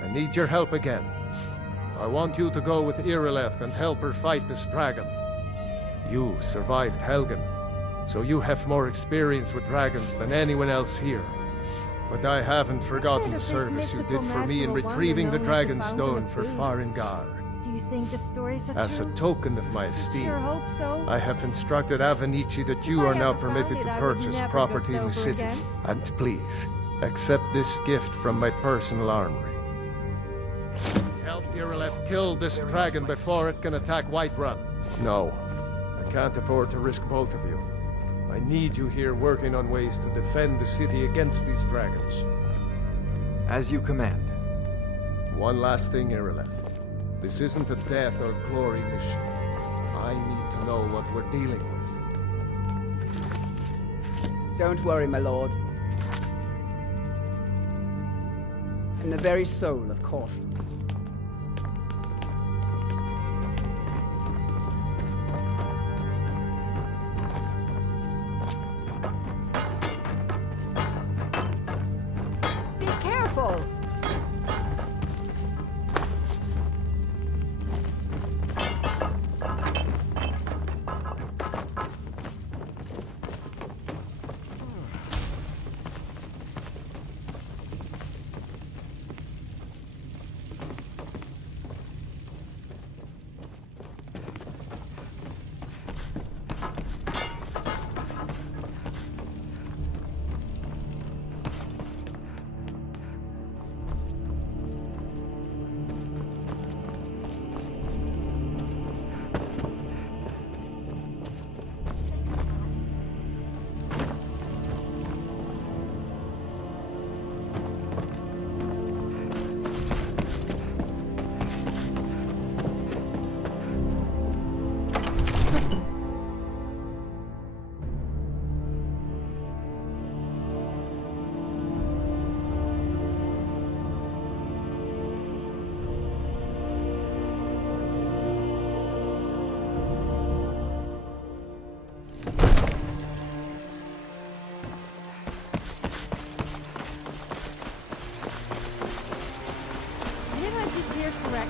I need your help again. I want you to go with Irileth and help her fight this dragon. You survived Helgen, so you have more experience with dragons than anyone else here. But I haven't forgotten the service you did for me in retrieving the Dragon Stone for Farengar. Do you think the stories are As a true? token of my esteem, Sure hope so. I have instructed Avenici that you are now permitted to purchase property in the city. And please, accept this gift from my personal armory. Help Irileth kill this dragon before it can attack Whiterun. No, I can't afford to risk both of you. I need you here working on ways to defend the city against these dragons. As you command. One last thing, Irileth. This isn't a death or glory mission. I need to know what we're dealing with. Don't worry, my lord. In the very soul of caution. Be careful!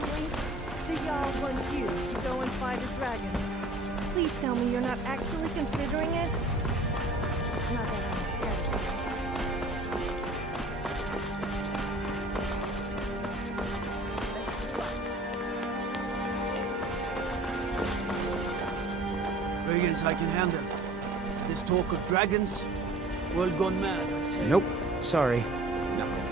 correctly? The Jarl wants you to go and fight a dragon. Please tell me you're not actually considering it? Not that I'm scared of things. Brigands I can handle. This talk of dragons? World gone mad, I say. Nope. Sorry. Nothing.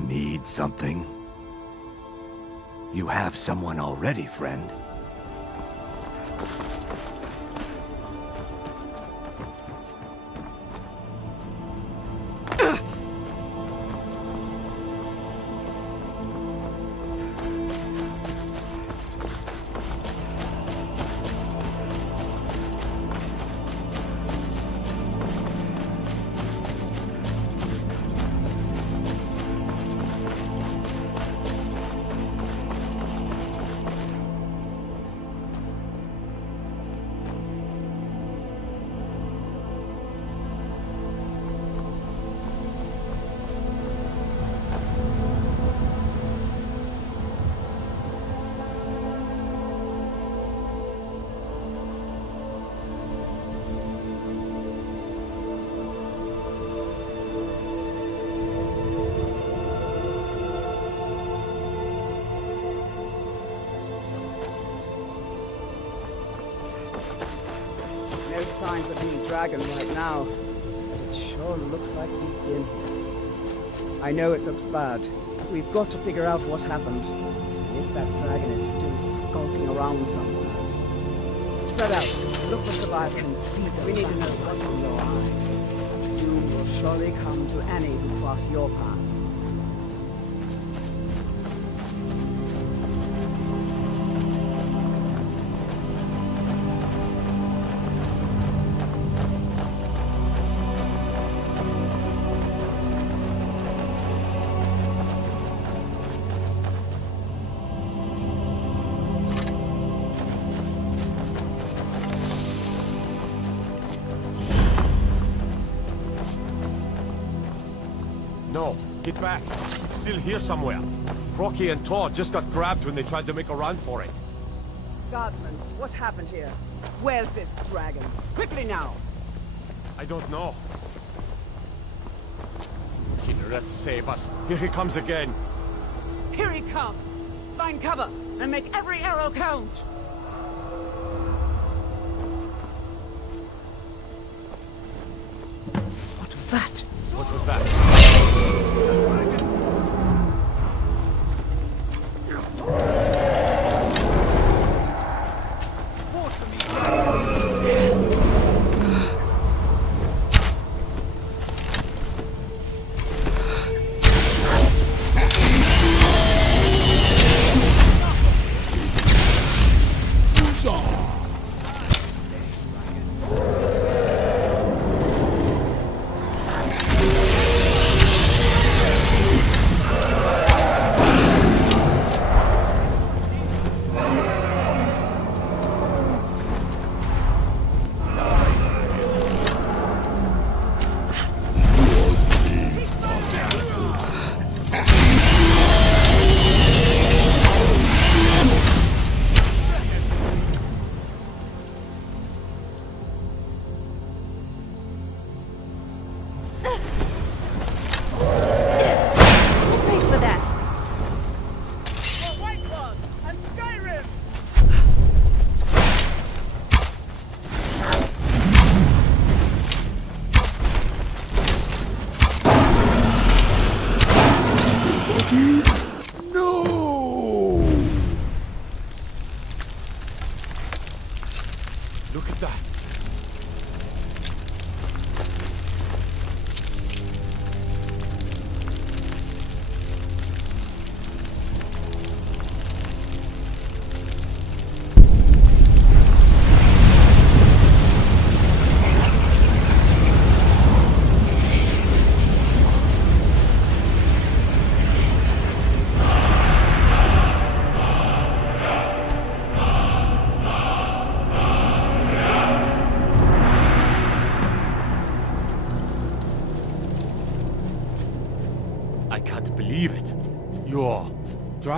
Need something? You have someone already, friend. No signs of any dragon right now. But it sure looks like he's been here. I know it looks bad. We've got to figure out what happened. And if that dragon is still skulking around somewhere. Spread out. Look for survivors and see them. We need to know what's in your eyes. Doom will surely come to any who cross your path. No, get back. It's still here somewhere. Rocky and Todd just got grabbed when they tried to make a run for it. Guardsman, what happened here? Where's this dragon? Quickly now! I don't know. Kinneret, save us. Here he comes again. Here he comes! Find cover and make every arrow count! What was that? What was that?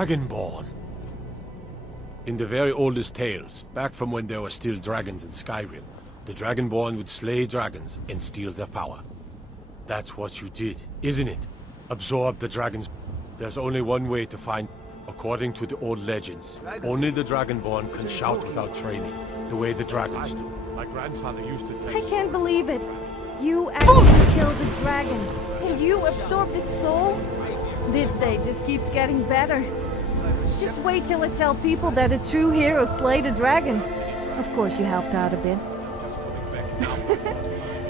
Dragonborn. In the very oldest tales, back from when there were still dragons in Skyrim, the Dragonborn would slay dragons and steal their power. That's what you did, isn't it? Absorb the dragons. There's only one way to find... According to the old legends, only the Dragonborn can shout without training, the way the dragons do. My grandfather used to tell... I can't believe it. You actually killed a dragon, and you absorbed its soul? This day just keeps getting better. Just wait till I tell people that a true hero slayed a dragon. Of course you helped out a bit.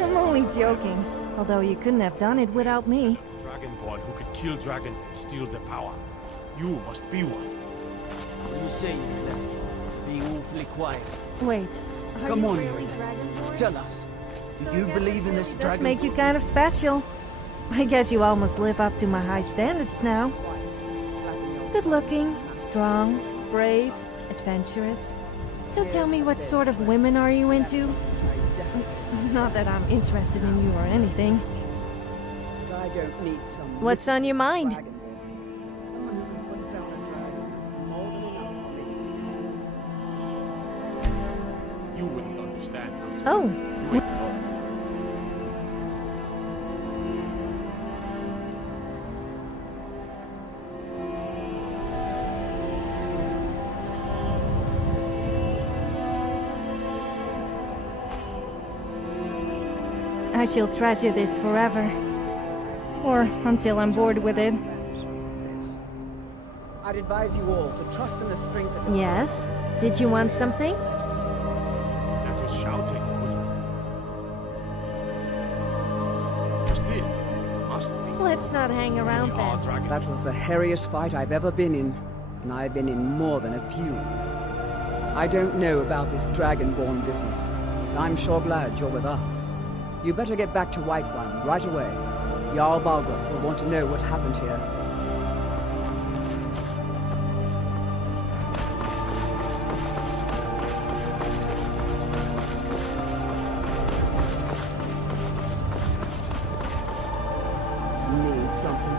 I'm only joking. Although you couldn't have done it without me. Dragonborn who could kill dragons and steal their power. You must be one. What do you say, Irina? Being awfully quiet. Wait. Come on, Irina. Tell us. Do you believe in this dragon? Does make you kind of special. I guess you almost live up to my high standards now. Good looking, strong, brave, adventurous. So tell me, what sort of women are you into? Not that I'm interested in you or anything. But I don't need some... What's on your mind? Someone who can put down a dragon is more than enough for me. You wouldn't understand. Oh. I shall treasure this forever. Or until I'm bored with it. I'd advise you all to trust in the strength of... Yes? Did you want something? That was shouting. Just did. Must be. Let's not hang around then. That was the hairiest fight I've ever been in. And I've been in more than a few. I don't know about this Dragonborn business. But I'm sure glad you're with us. You better get back to White One right away. Jarl Balgruuf will want to know what happened here. Need something?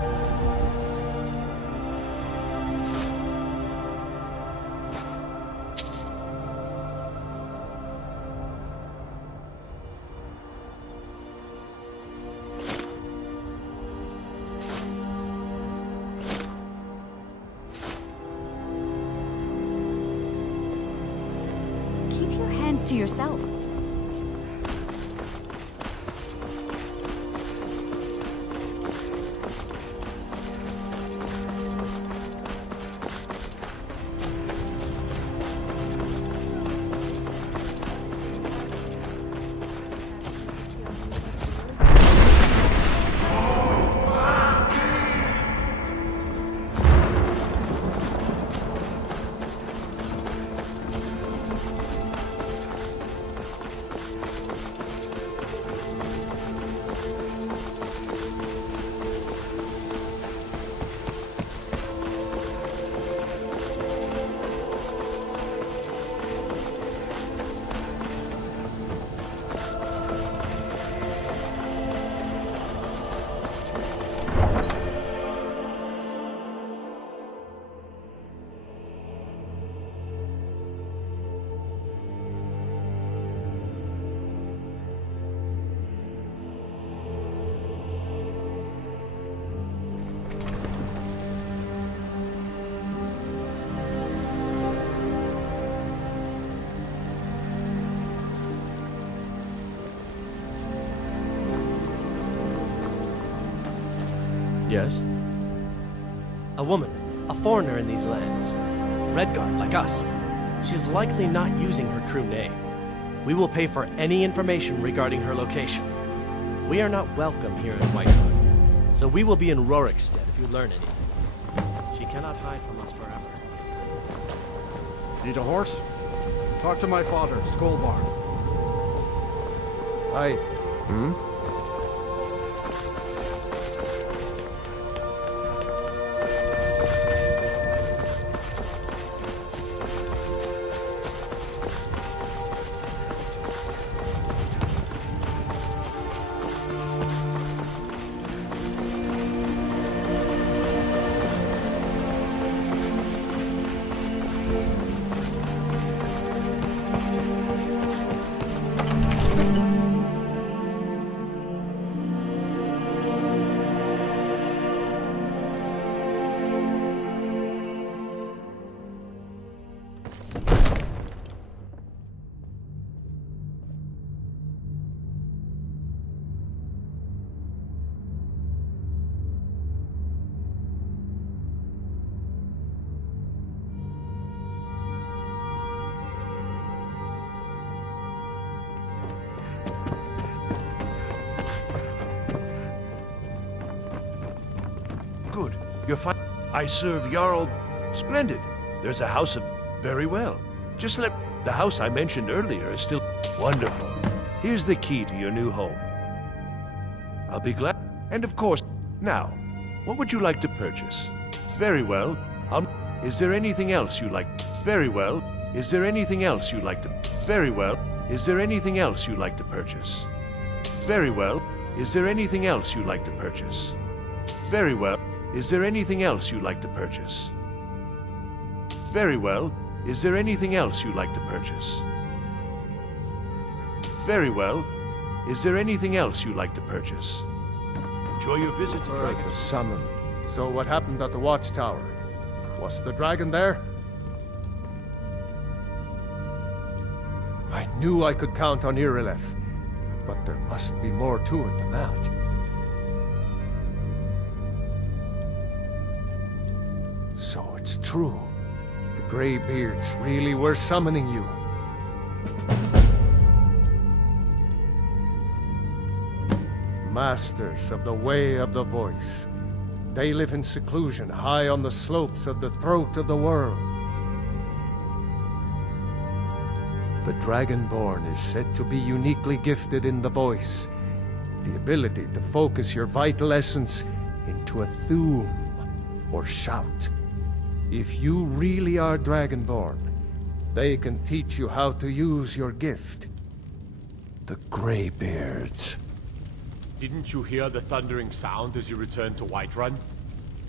To yourself. Yes? A woman, a foreigner in these lands. Redguard, like us. She's likely not using her true name. We will pay for any information regarding her location. We are not welcome here in Whitewood, so we will be in Rorikstead if you learn anything. She cannot hide from us forever. Need a horse? Talk to my father, Skolbar. Hi. You're fine. I serve Jarl. Splendid. There's a house of... Very well. Just let... The house I mentioned earlier is still... Wonderful. Here's the key to your new home. I'll be glad... And of course... Now, what would you like to purchase? Very well. Is there anything else you like? Very well. Is there anything else you'd like to... Very well. Is there anything else you'd like to purchase? Very well. Is there anything else you'd like to purchase? Very well. Is there anything else you'd like to purchase? Very well. Is there anything else you'd like to purchase? Very well. Is there anything else you'd like to purchase? Enjoy your visit to Dragon. The summon. So what happened at the watchtower? Was the dragon there? I knew I could count on Irileth, but there must be more to it than that. So it's true. The Greybeards really were summoning you. Masters of the Way of the Voice. They live in seclusion high on the slopes of the throat of the world. The Dragonborn is said to be uniquely gifted in the voice, the ability to focus your vital essence into a thum, or shout. If you really are Dragonborn, they can teach you how to use your gift. The Greybeards. Didn't you hear the thundering sound as you returned to Whiterun?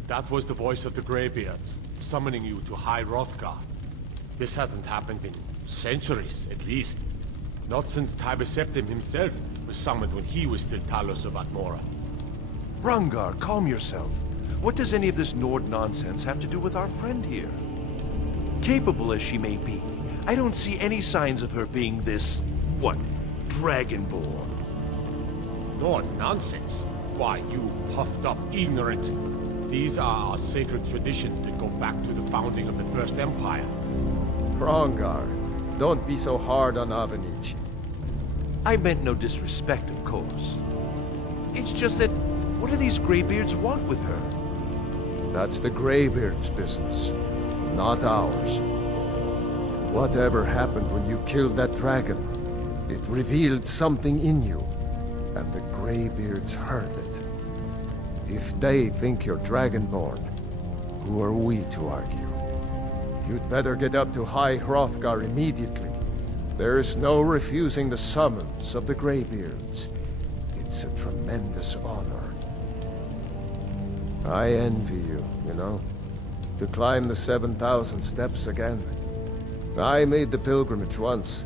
That was the voice of the Greybeards, summoning you to High Hrothgar. This hasn't happened in centuries, at least. Not since Tiber Septim himself was summoned when he was still Talos of Atmora. Hrongar, calm yourself. What does any of this Nord nonsense have to do with our friend here? Capable as she may be, I don't see any signs of her being this... what? Dragonborn. Nord nonsense? Why, you puffed up ignorant. These are our sacred traditions that go back to the founding of the First Empire. Hrongar, don't be so hard on Avenici. I meant no disrespect, of course. It's just that, what do these Greybeards want with her? That's the Greybeards' business, not ours. Whatever happened when you killed that dragon, it revealed something in you, and the Greybeards heard it. If they think you're Dragonborn, who are we to argue? You'd better get up to High Hrothgar immediately. There's no refusing the summons of the Greybeards. It's a tremendous honor. I envy you, you know? To climb the 7,000 steps again. I made the pilgrimage once.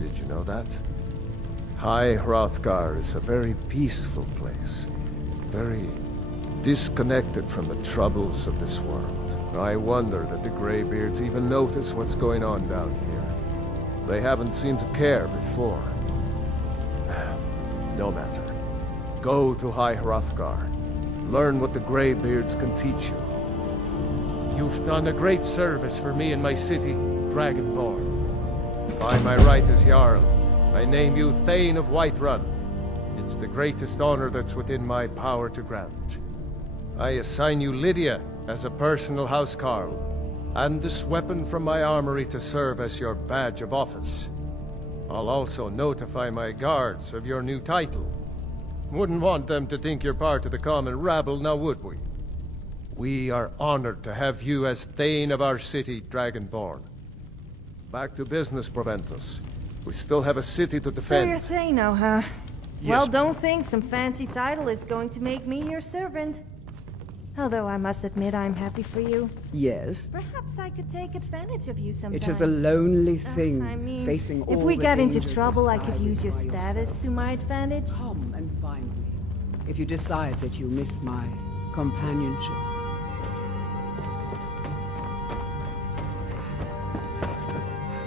Did you know that? High Hrothgar is a very peaceful place. Very disconnected from the troubles of this world. I wonder that the Greybeards even notice what's going on down here. They haven't seemed to care before. No matter. Go to High Hrothgar. Learn what the Greybeards can teach you. You've done a great service for me and my city, Dragonborn. By my right as Jarl, I name you Thane of Whiterun. It's the greatest honor that's within my power to grant. I assign you Lydia as a personal housecarl, and this weapon from my armory to serve as your badge of office. I'll also notify my guards of your new title. Wouldn't want them to think you're part of the common rabble, now would we? We are honored to have you as Thane of our city, Dragonborn. Back to business, Proventus. We still have a city to So defend. you're Thane now, huh? Yes. Well, don't think some fancy title is going to make me your servant. Although I must admit I'm happy for you. Yes? Perhaps I could take advantage of you sometime. It is a lonely thing, I mean, facing all if we the got into dangers of trouble, I could Skyrim use your by status yourself. to my advantage. Come and find me, if you decide that you miss my companionship.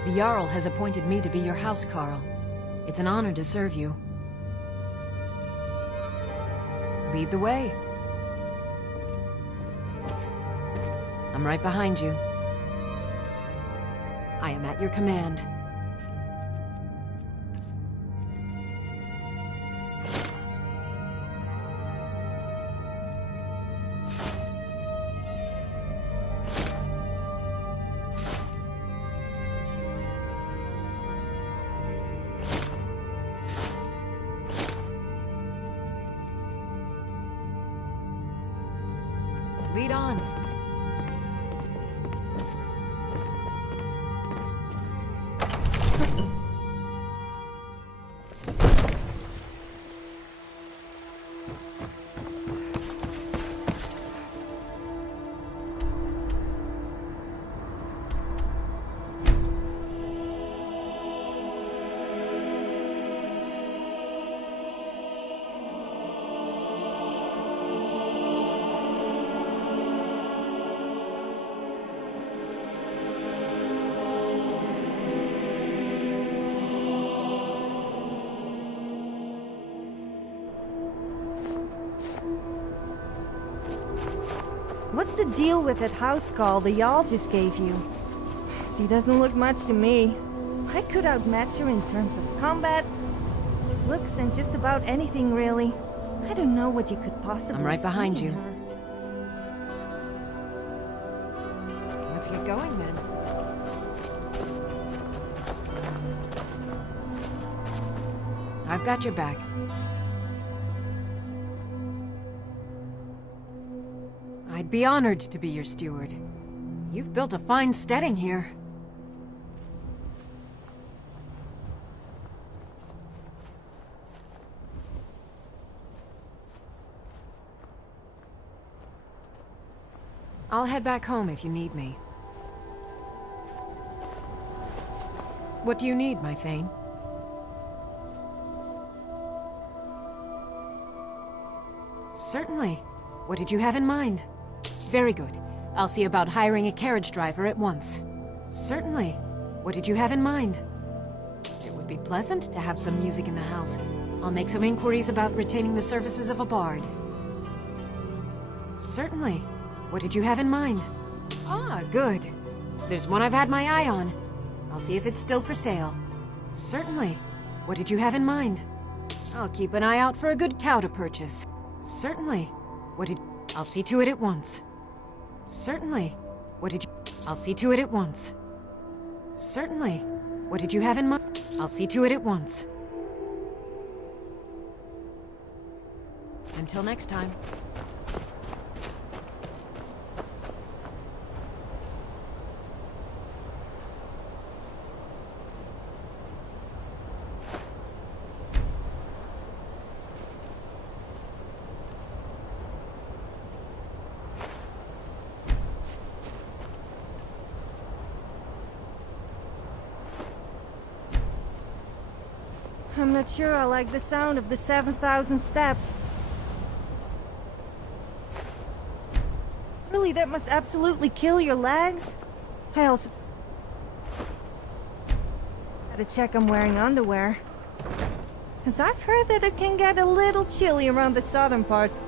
The Jarl has appointed me to be your housecarl. It's an honor to serve you. Lead the way. I'm right behind you. I am at your command. Lead on. What's the deal with that house call the Jarl just gave you? She doesn't look much to me. I could outmatch her in terms of combat, looks, and just about anything, really. I don't know what you could possibly I'm right behind see in you. her. Let's get going then. I've got your back. I'd be honored to be your steward. You've built a fine steading here. I'll head back home if you need me. What do you need, my Thane? Certainly. What did you have in mind? Very good. I'll see about hiring a carriage driver at once. Certainly. What did you have in mind? It would be pleasant to have some music in the house. I'll make some inquiries about retaining the services of a bard. Certainly. What did you have in mind? Ah, good. There's one I've had my eye on. I'll see if it's still for sale. Certainly. What did you have in mind? I'll keep an eye out for a good cow to purchase. Certainly. What did... I'll see to it at once. Certainly. What did you... I'll see to it at once. Certainly. What did you have in mind? I'll see to it at once. Until next time. I'm not sure I like the sound of the 7,000 steps. Really, that must absolutely kill your legs? I also... gotta check I'm wearing underwear. 'Cause I've heard that it can get a little chilly around the southern parts.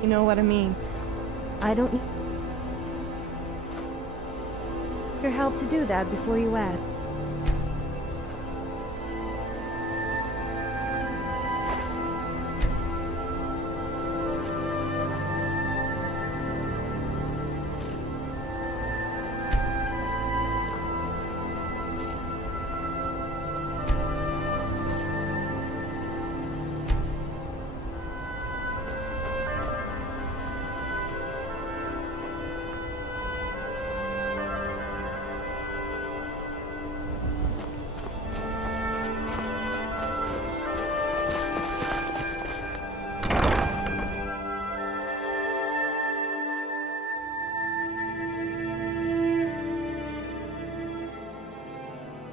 You know what I mean. I don't need your help to do that before you ask.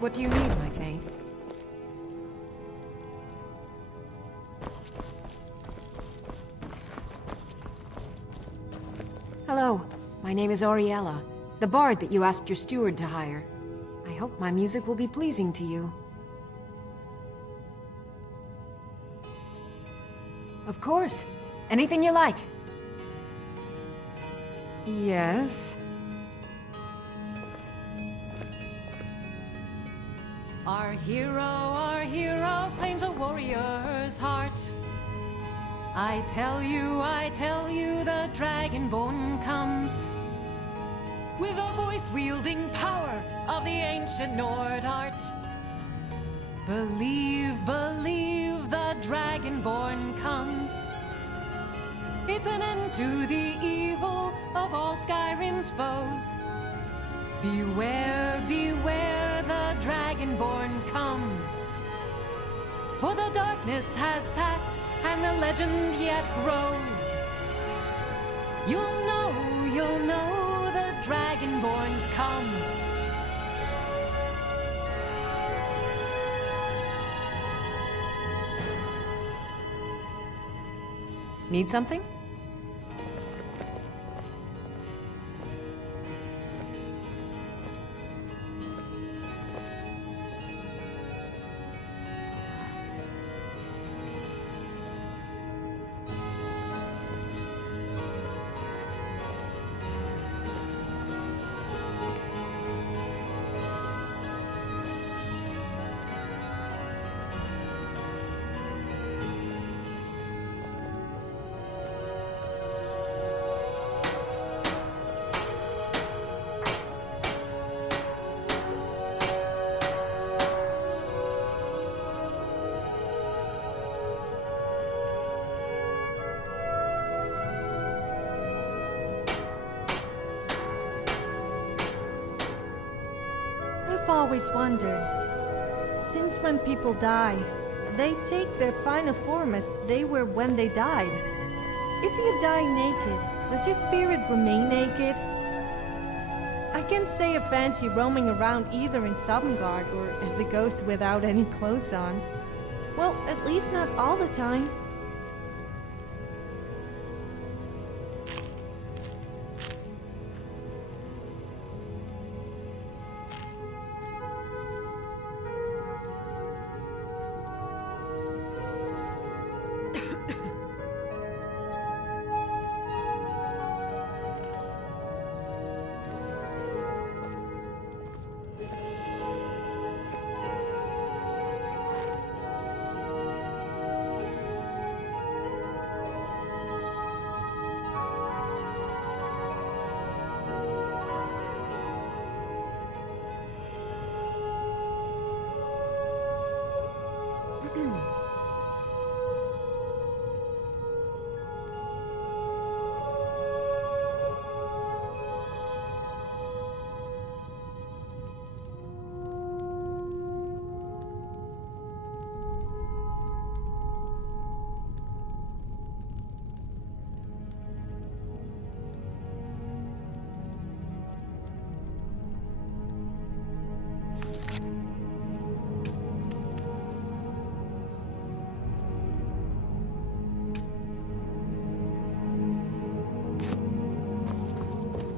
What do you need, my Thane? Hello, my name is Oriella, the bard that you asked your steward to hire. I hope my music will be pleasing to you. Of course. Anything you like. Yes? Our hero claims a warrior's heart. I tell you, the Dragonborn comes with a voice-wielding power of the ancient Nord art. Believe, believe the Dragonborn comes. It's an end to the evil of all Skyrim's foes. Beware, beware, the Dragonborn comes. For the darkness has passed, and the legend yet grows. You'll know, the Dragonborn's come. Need something? I've always wondered, since when people die, they take their final form as they were when they died. If you die naked, does your spirit remain naked? I can't say I fancy roaming around either in Sovngarde or as a ghost without any clothes on. Well, at least not all the time.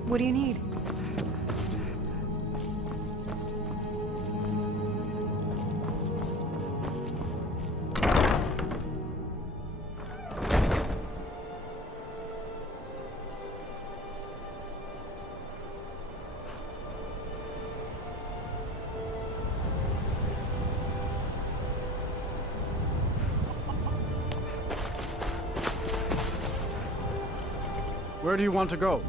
What do you need? Where do you want to go?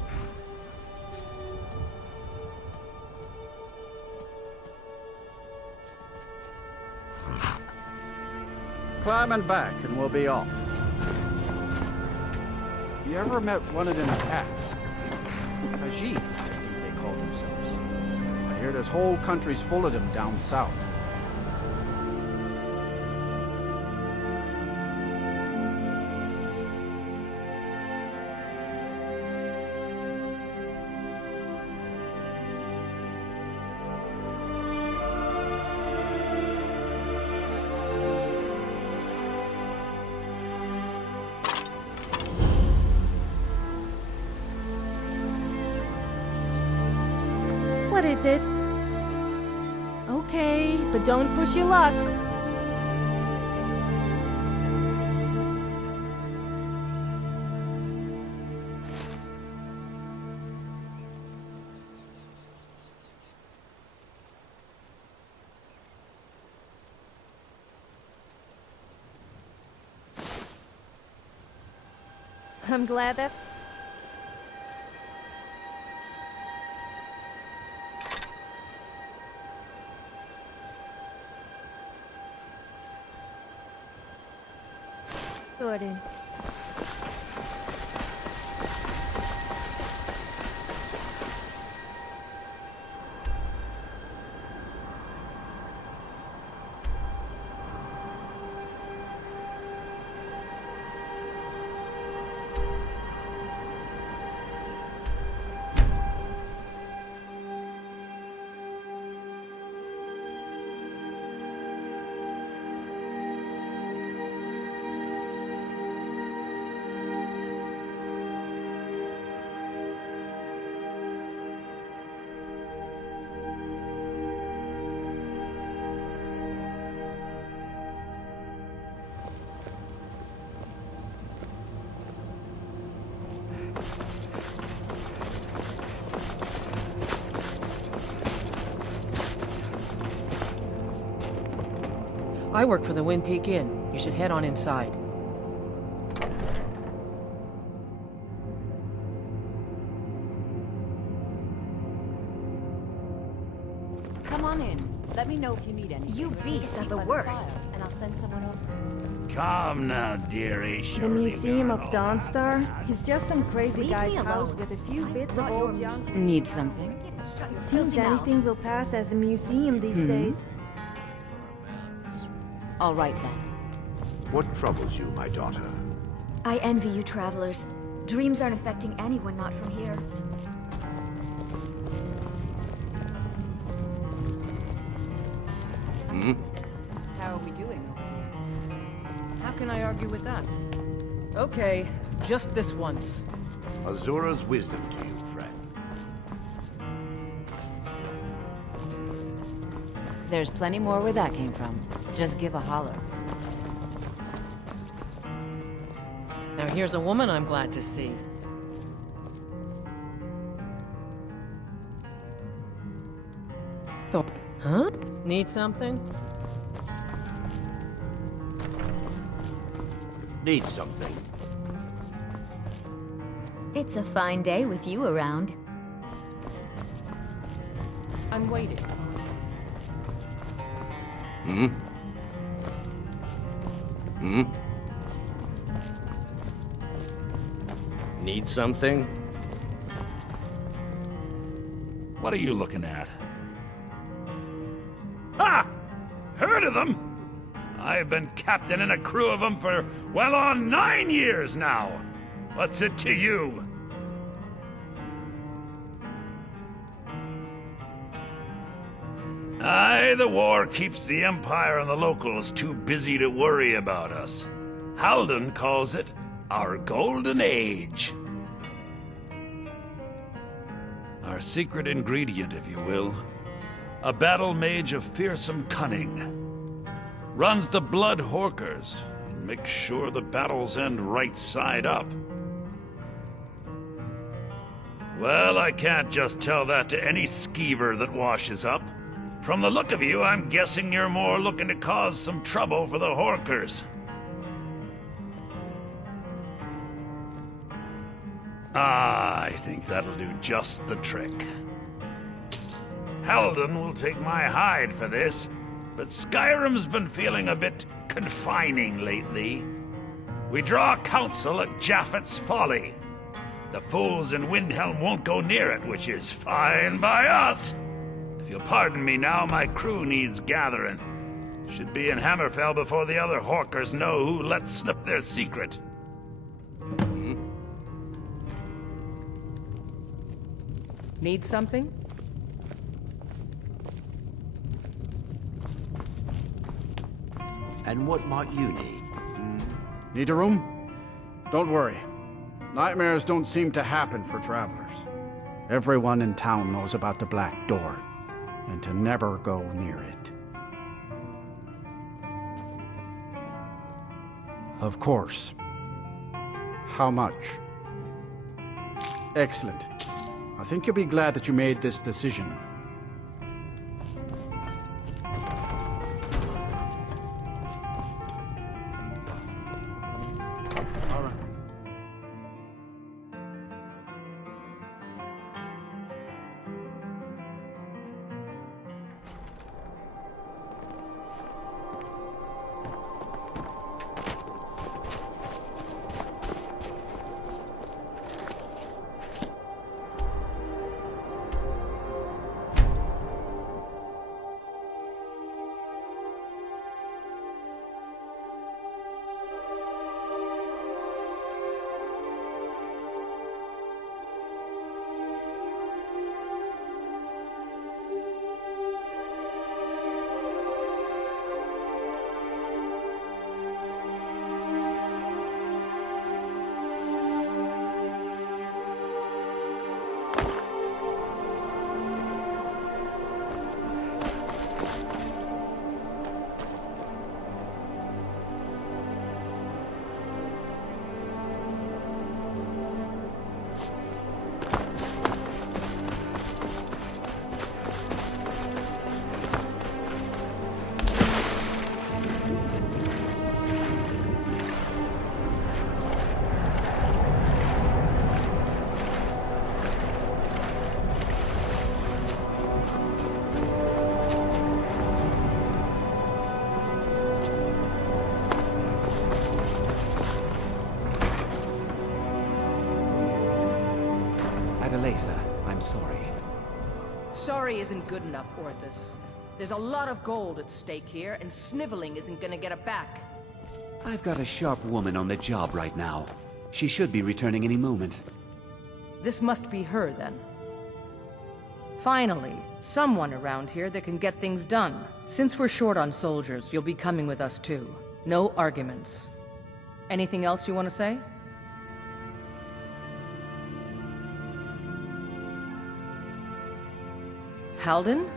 Climb and back, and we'll be off. You ever met one of them cats? Khajiit, I think they call themselves. I hear there's whole countries full of them down south. What is it? Okay, but don't push your luck. I'm glad that... sorted. I work for the Wind Peak Inn. You should head on inside. Come on in. Let me know if you need anything. You beasts are the worst. And I'll send someone over. Come now, dearie. The Museum of Dawnstar is just some crazy leave guy's me house alone. with a few bits of old junk. Need something? It seems anything will pass as a museum these days. All right then. What troubles you, my daughter? I envy you travelers. Dreams aren't affecting anyone not from here. How are we doing over here? How can I argue with that? Okay, just this once. Azura's wisdom to you, friend. There's plenty more where that came from. Just give a holler. Now here's a woman I'm glad to see. Huh? Need something? Need something. It's a fine day with you around. I'm waiting. Need something? What are you looking at? Ha! Heard of them? I've been captain in a crew of them for well on 9 years now. What's it to you? Aye, the war keeps the Empire and the locals too busy to worry about us. Halden calls it our Golden Age. Our secret ingredient, if you will. A battle mage of fearsome cunning. Runs the blood horkers and makes sure the battles end right side up. Well, I can't just tell that to any skeever that washes up. From the look of you, I'm guessing you're more looking to cause some trouble for the horkers. Ah, I think that'll do just the trick. Halden will take my hide for this, but Skyrim's been feeling a bit confining lately. We draw counsel at Japhet's Folly. The fools in Windhelm won't go near it, which is fine by us. If you'll pardon me now, my crew needs gathering. Should be in Hammerfell before the other Horkers know who let slip their secret. Need something? And what might you need? Need a room? Don't worry. Nightmares don't seem to happen for travelers. Everyone in town knows about the Black Door, and to never go near it. Of course. How much? Excellent. I think you'll be glad that you made this decision. All right. Adelaisa, I'm sorry. Sorry isn't good enough, Orthus. There's a lot of gold at stake here, and sniveling isn't gonna get it back. I've got a sharp woman on the job right now. She should be returning any moment. This must be her, then. Finally, someone around here that can get things done. Since we're short on soldiers, you'll be coming with us too. No arguments. Anything else you want to say? Halden?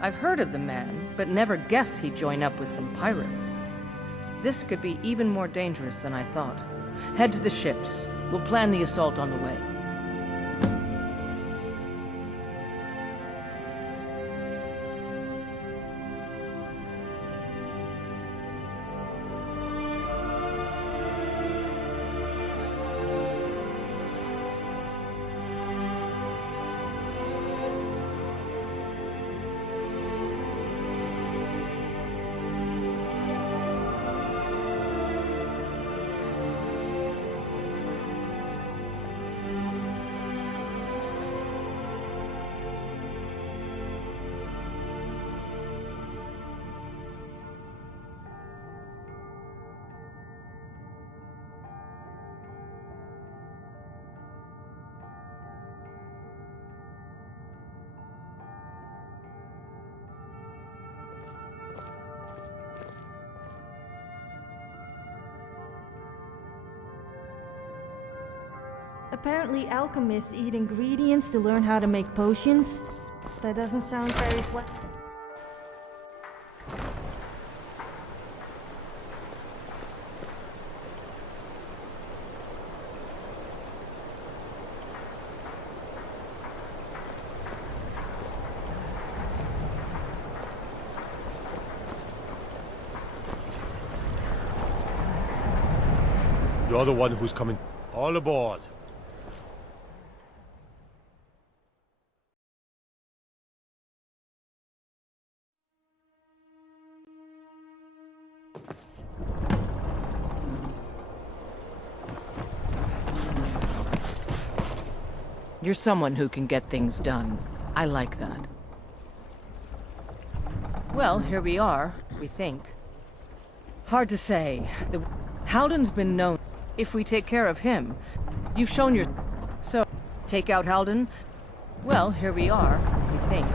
I've heard of the man, but never guessed he'd join up with some pirates. This could be even more dangerous than I thought. Head to the ships. We'll plan the assault on the way. Apparently alchemists eat ingredients to learn how to make potions. That doesn't sound very You're the one who's coming. All aboard. You're someone who can get things done. I like that. Well, here we are, we think. Hard to say. Halden's been known. If we take care of him, you've shown your... So, take out Halden? Well, here we are, we think.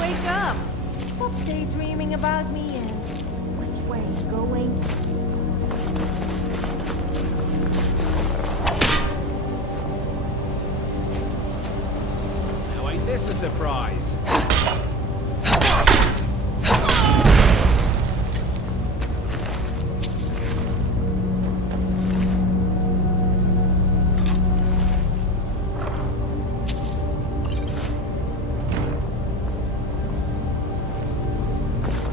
Wake up! Stop daydreaming about me and which way you going? Now ain't this a surprise?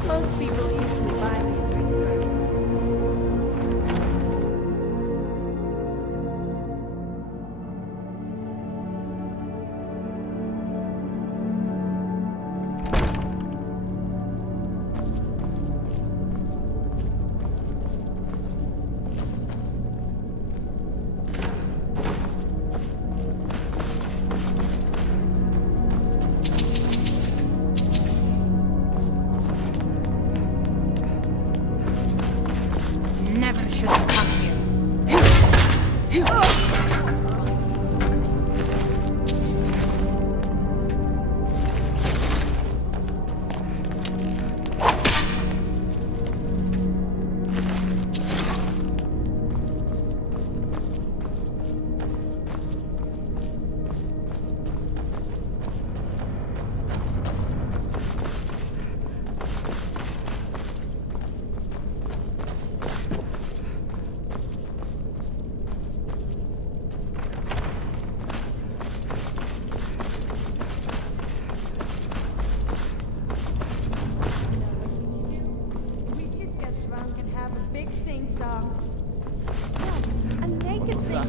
Most people usually buy me a drink first.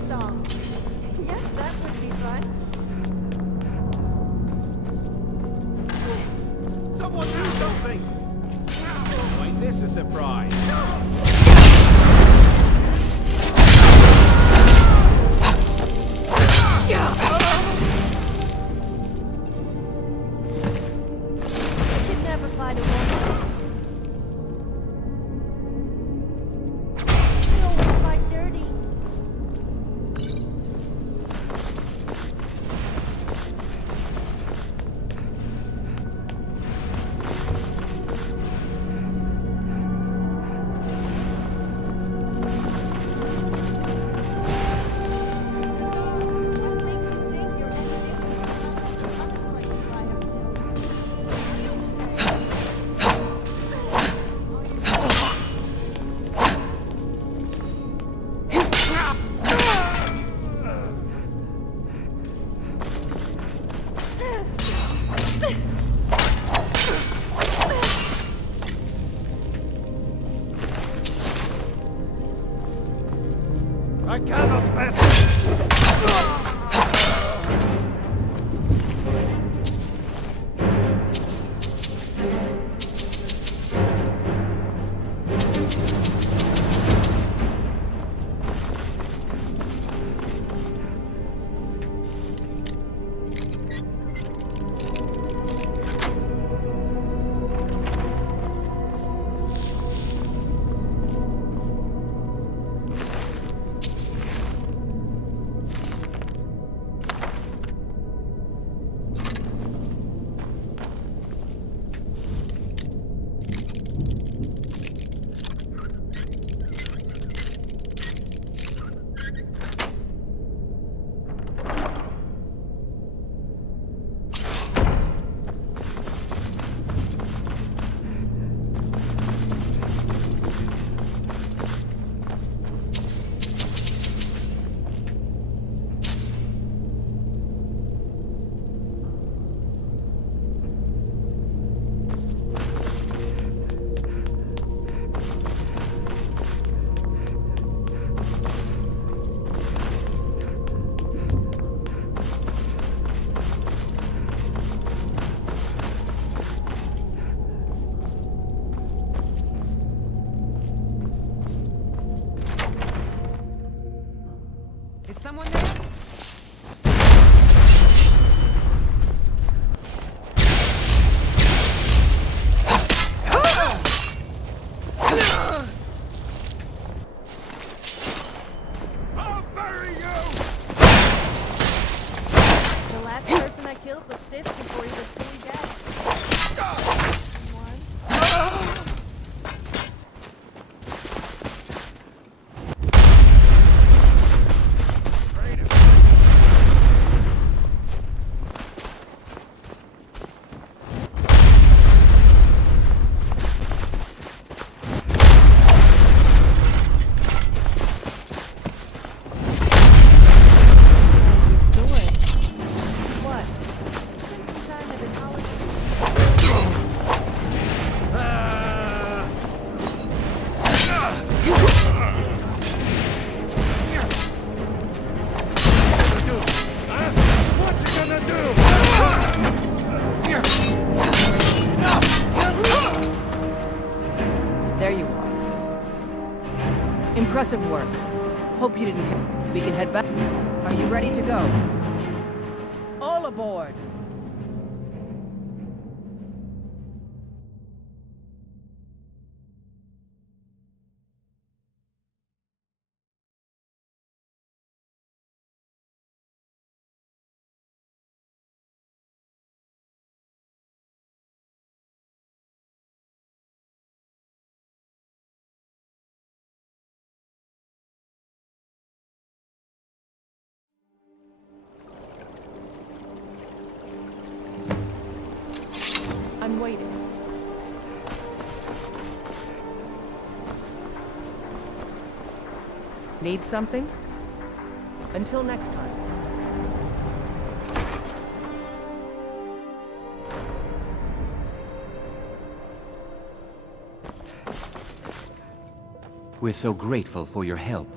song. Yes, that would be fun. Someone do something! Wait, this a surprise. I should never fight a woman. I always like dirty. I cannot pass. Is someone there? I'll bury you! The last person I killed was stiff before he was fully dead. There you are. Impressive work. Hope you didn't care. We can head back. Are you ready to go? All aboard! I'm waiting. Need something? Until next time. We're so grateful for your help.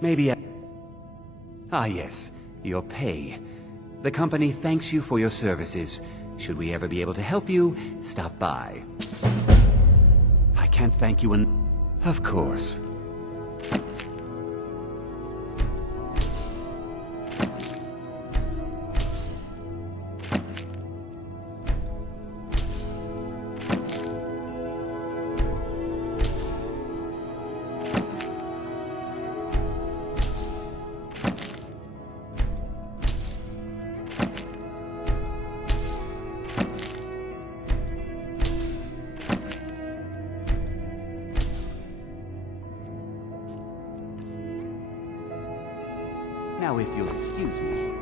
Maybe Ah, yes. Your pay. The company thanks you for your services. Should we ever be able to help you, stop by. I can't thank you Of course. Now, if you'll excuse me.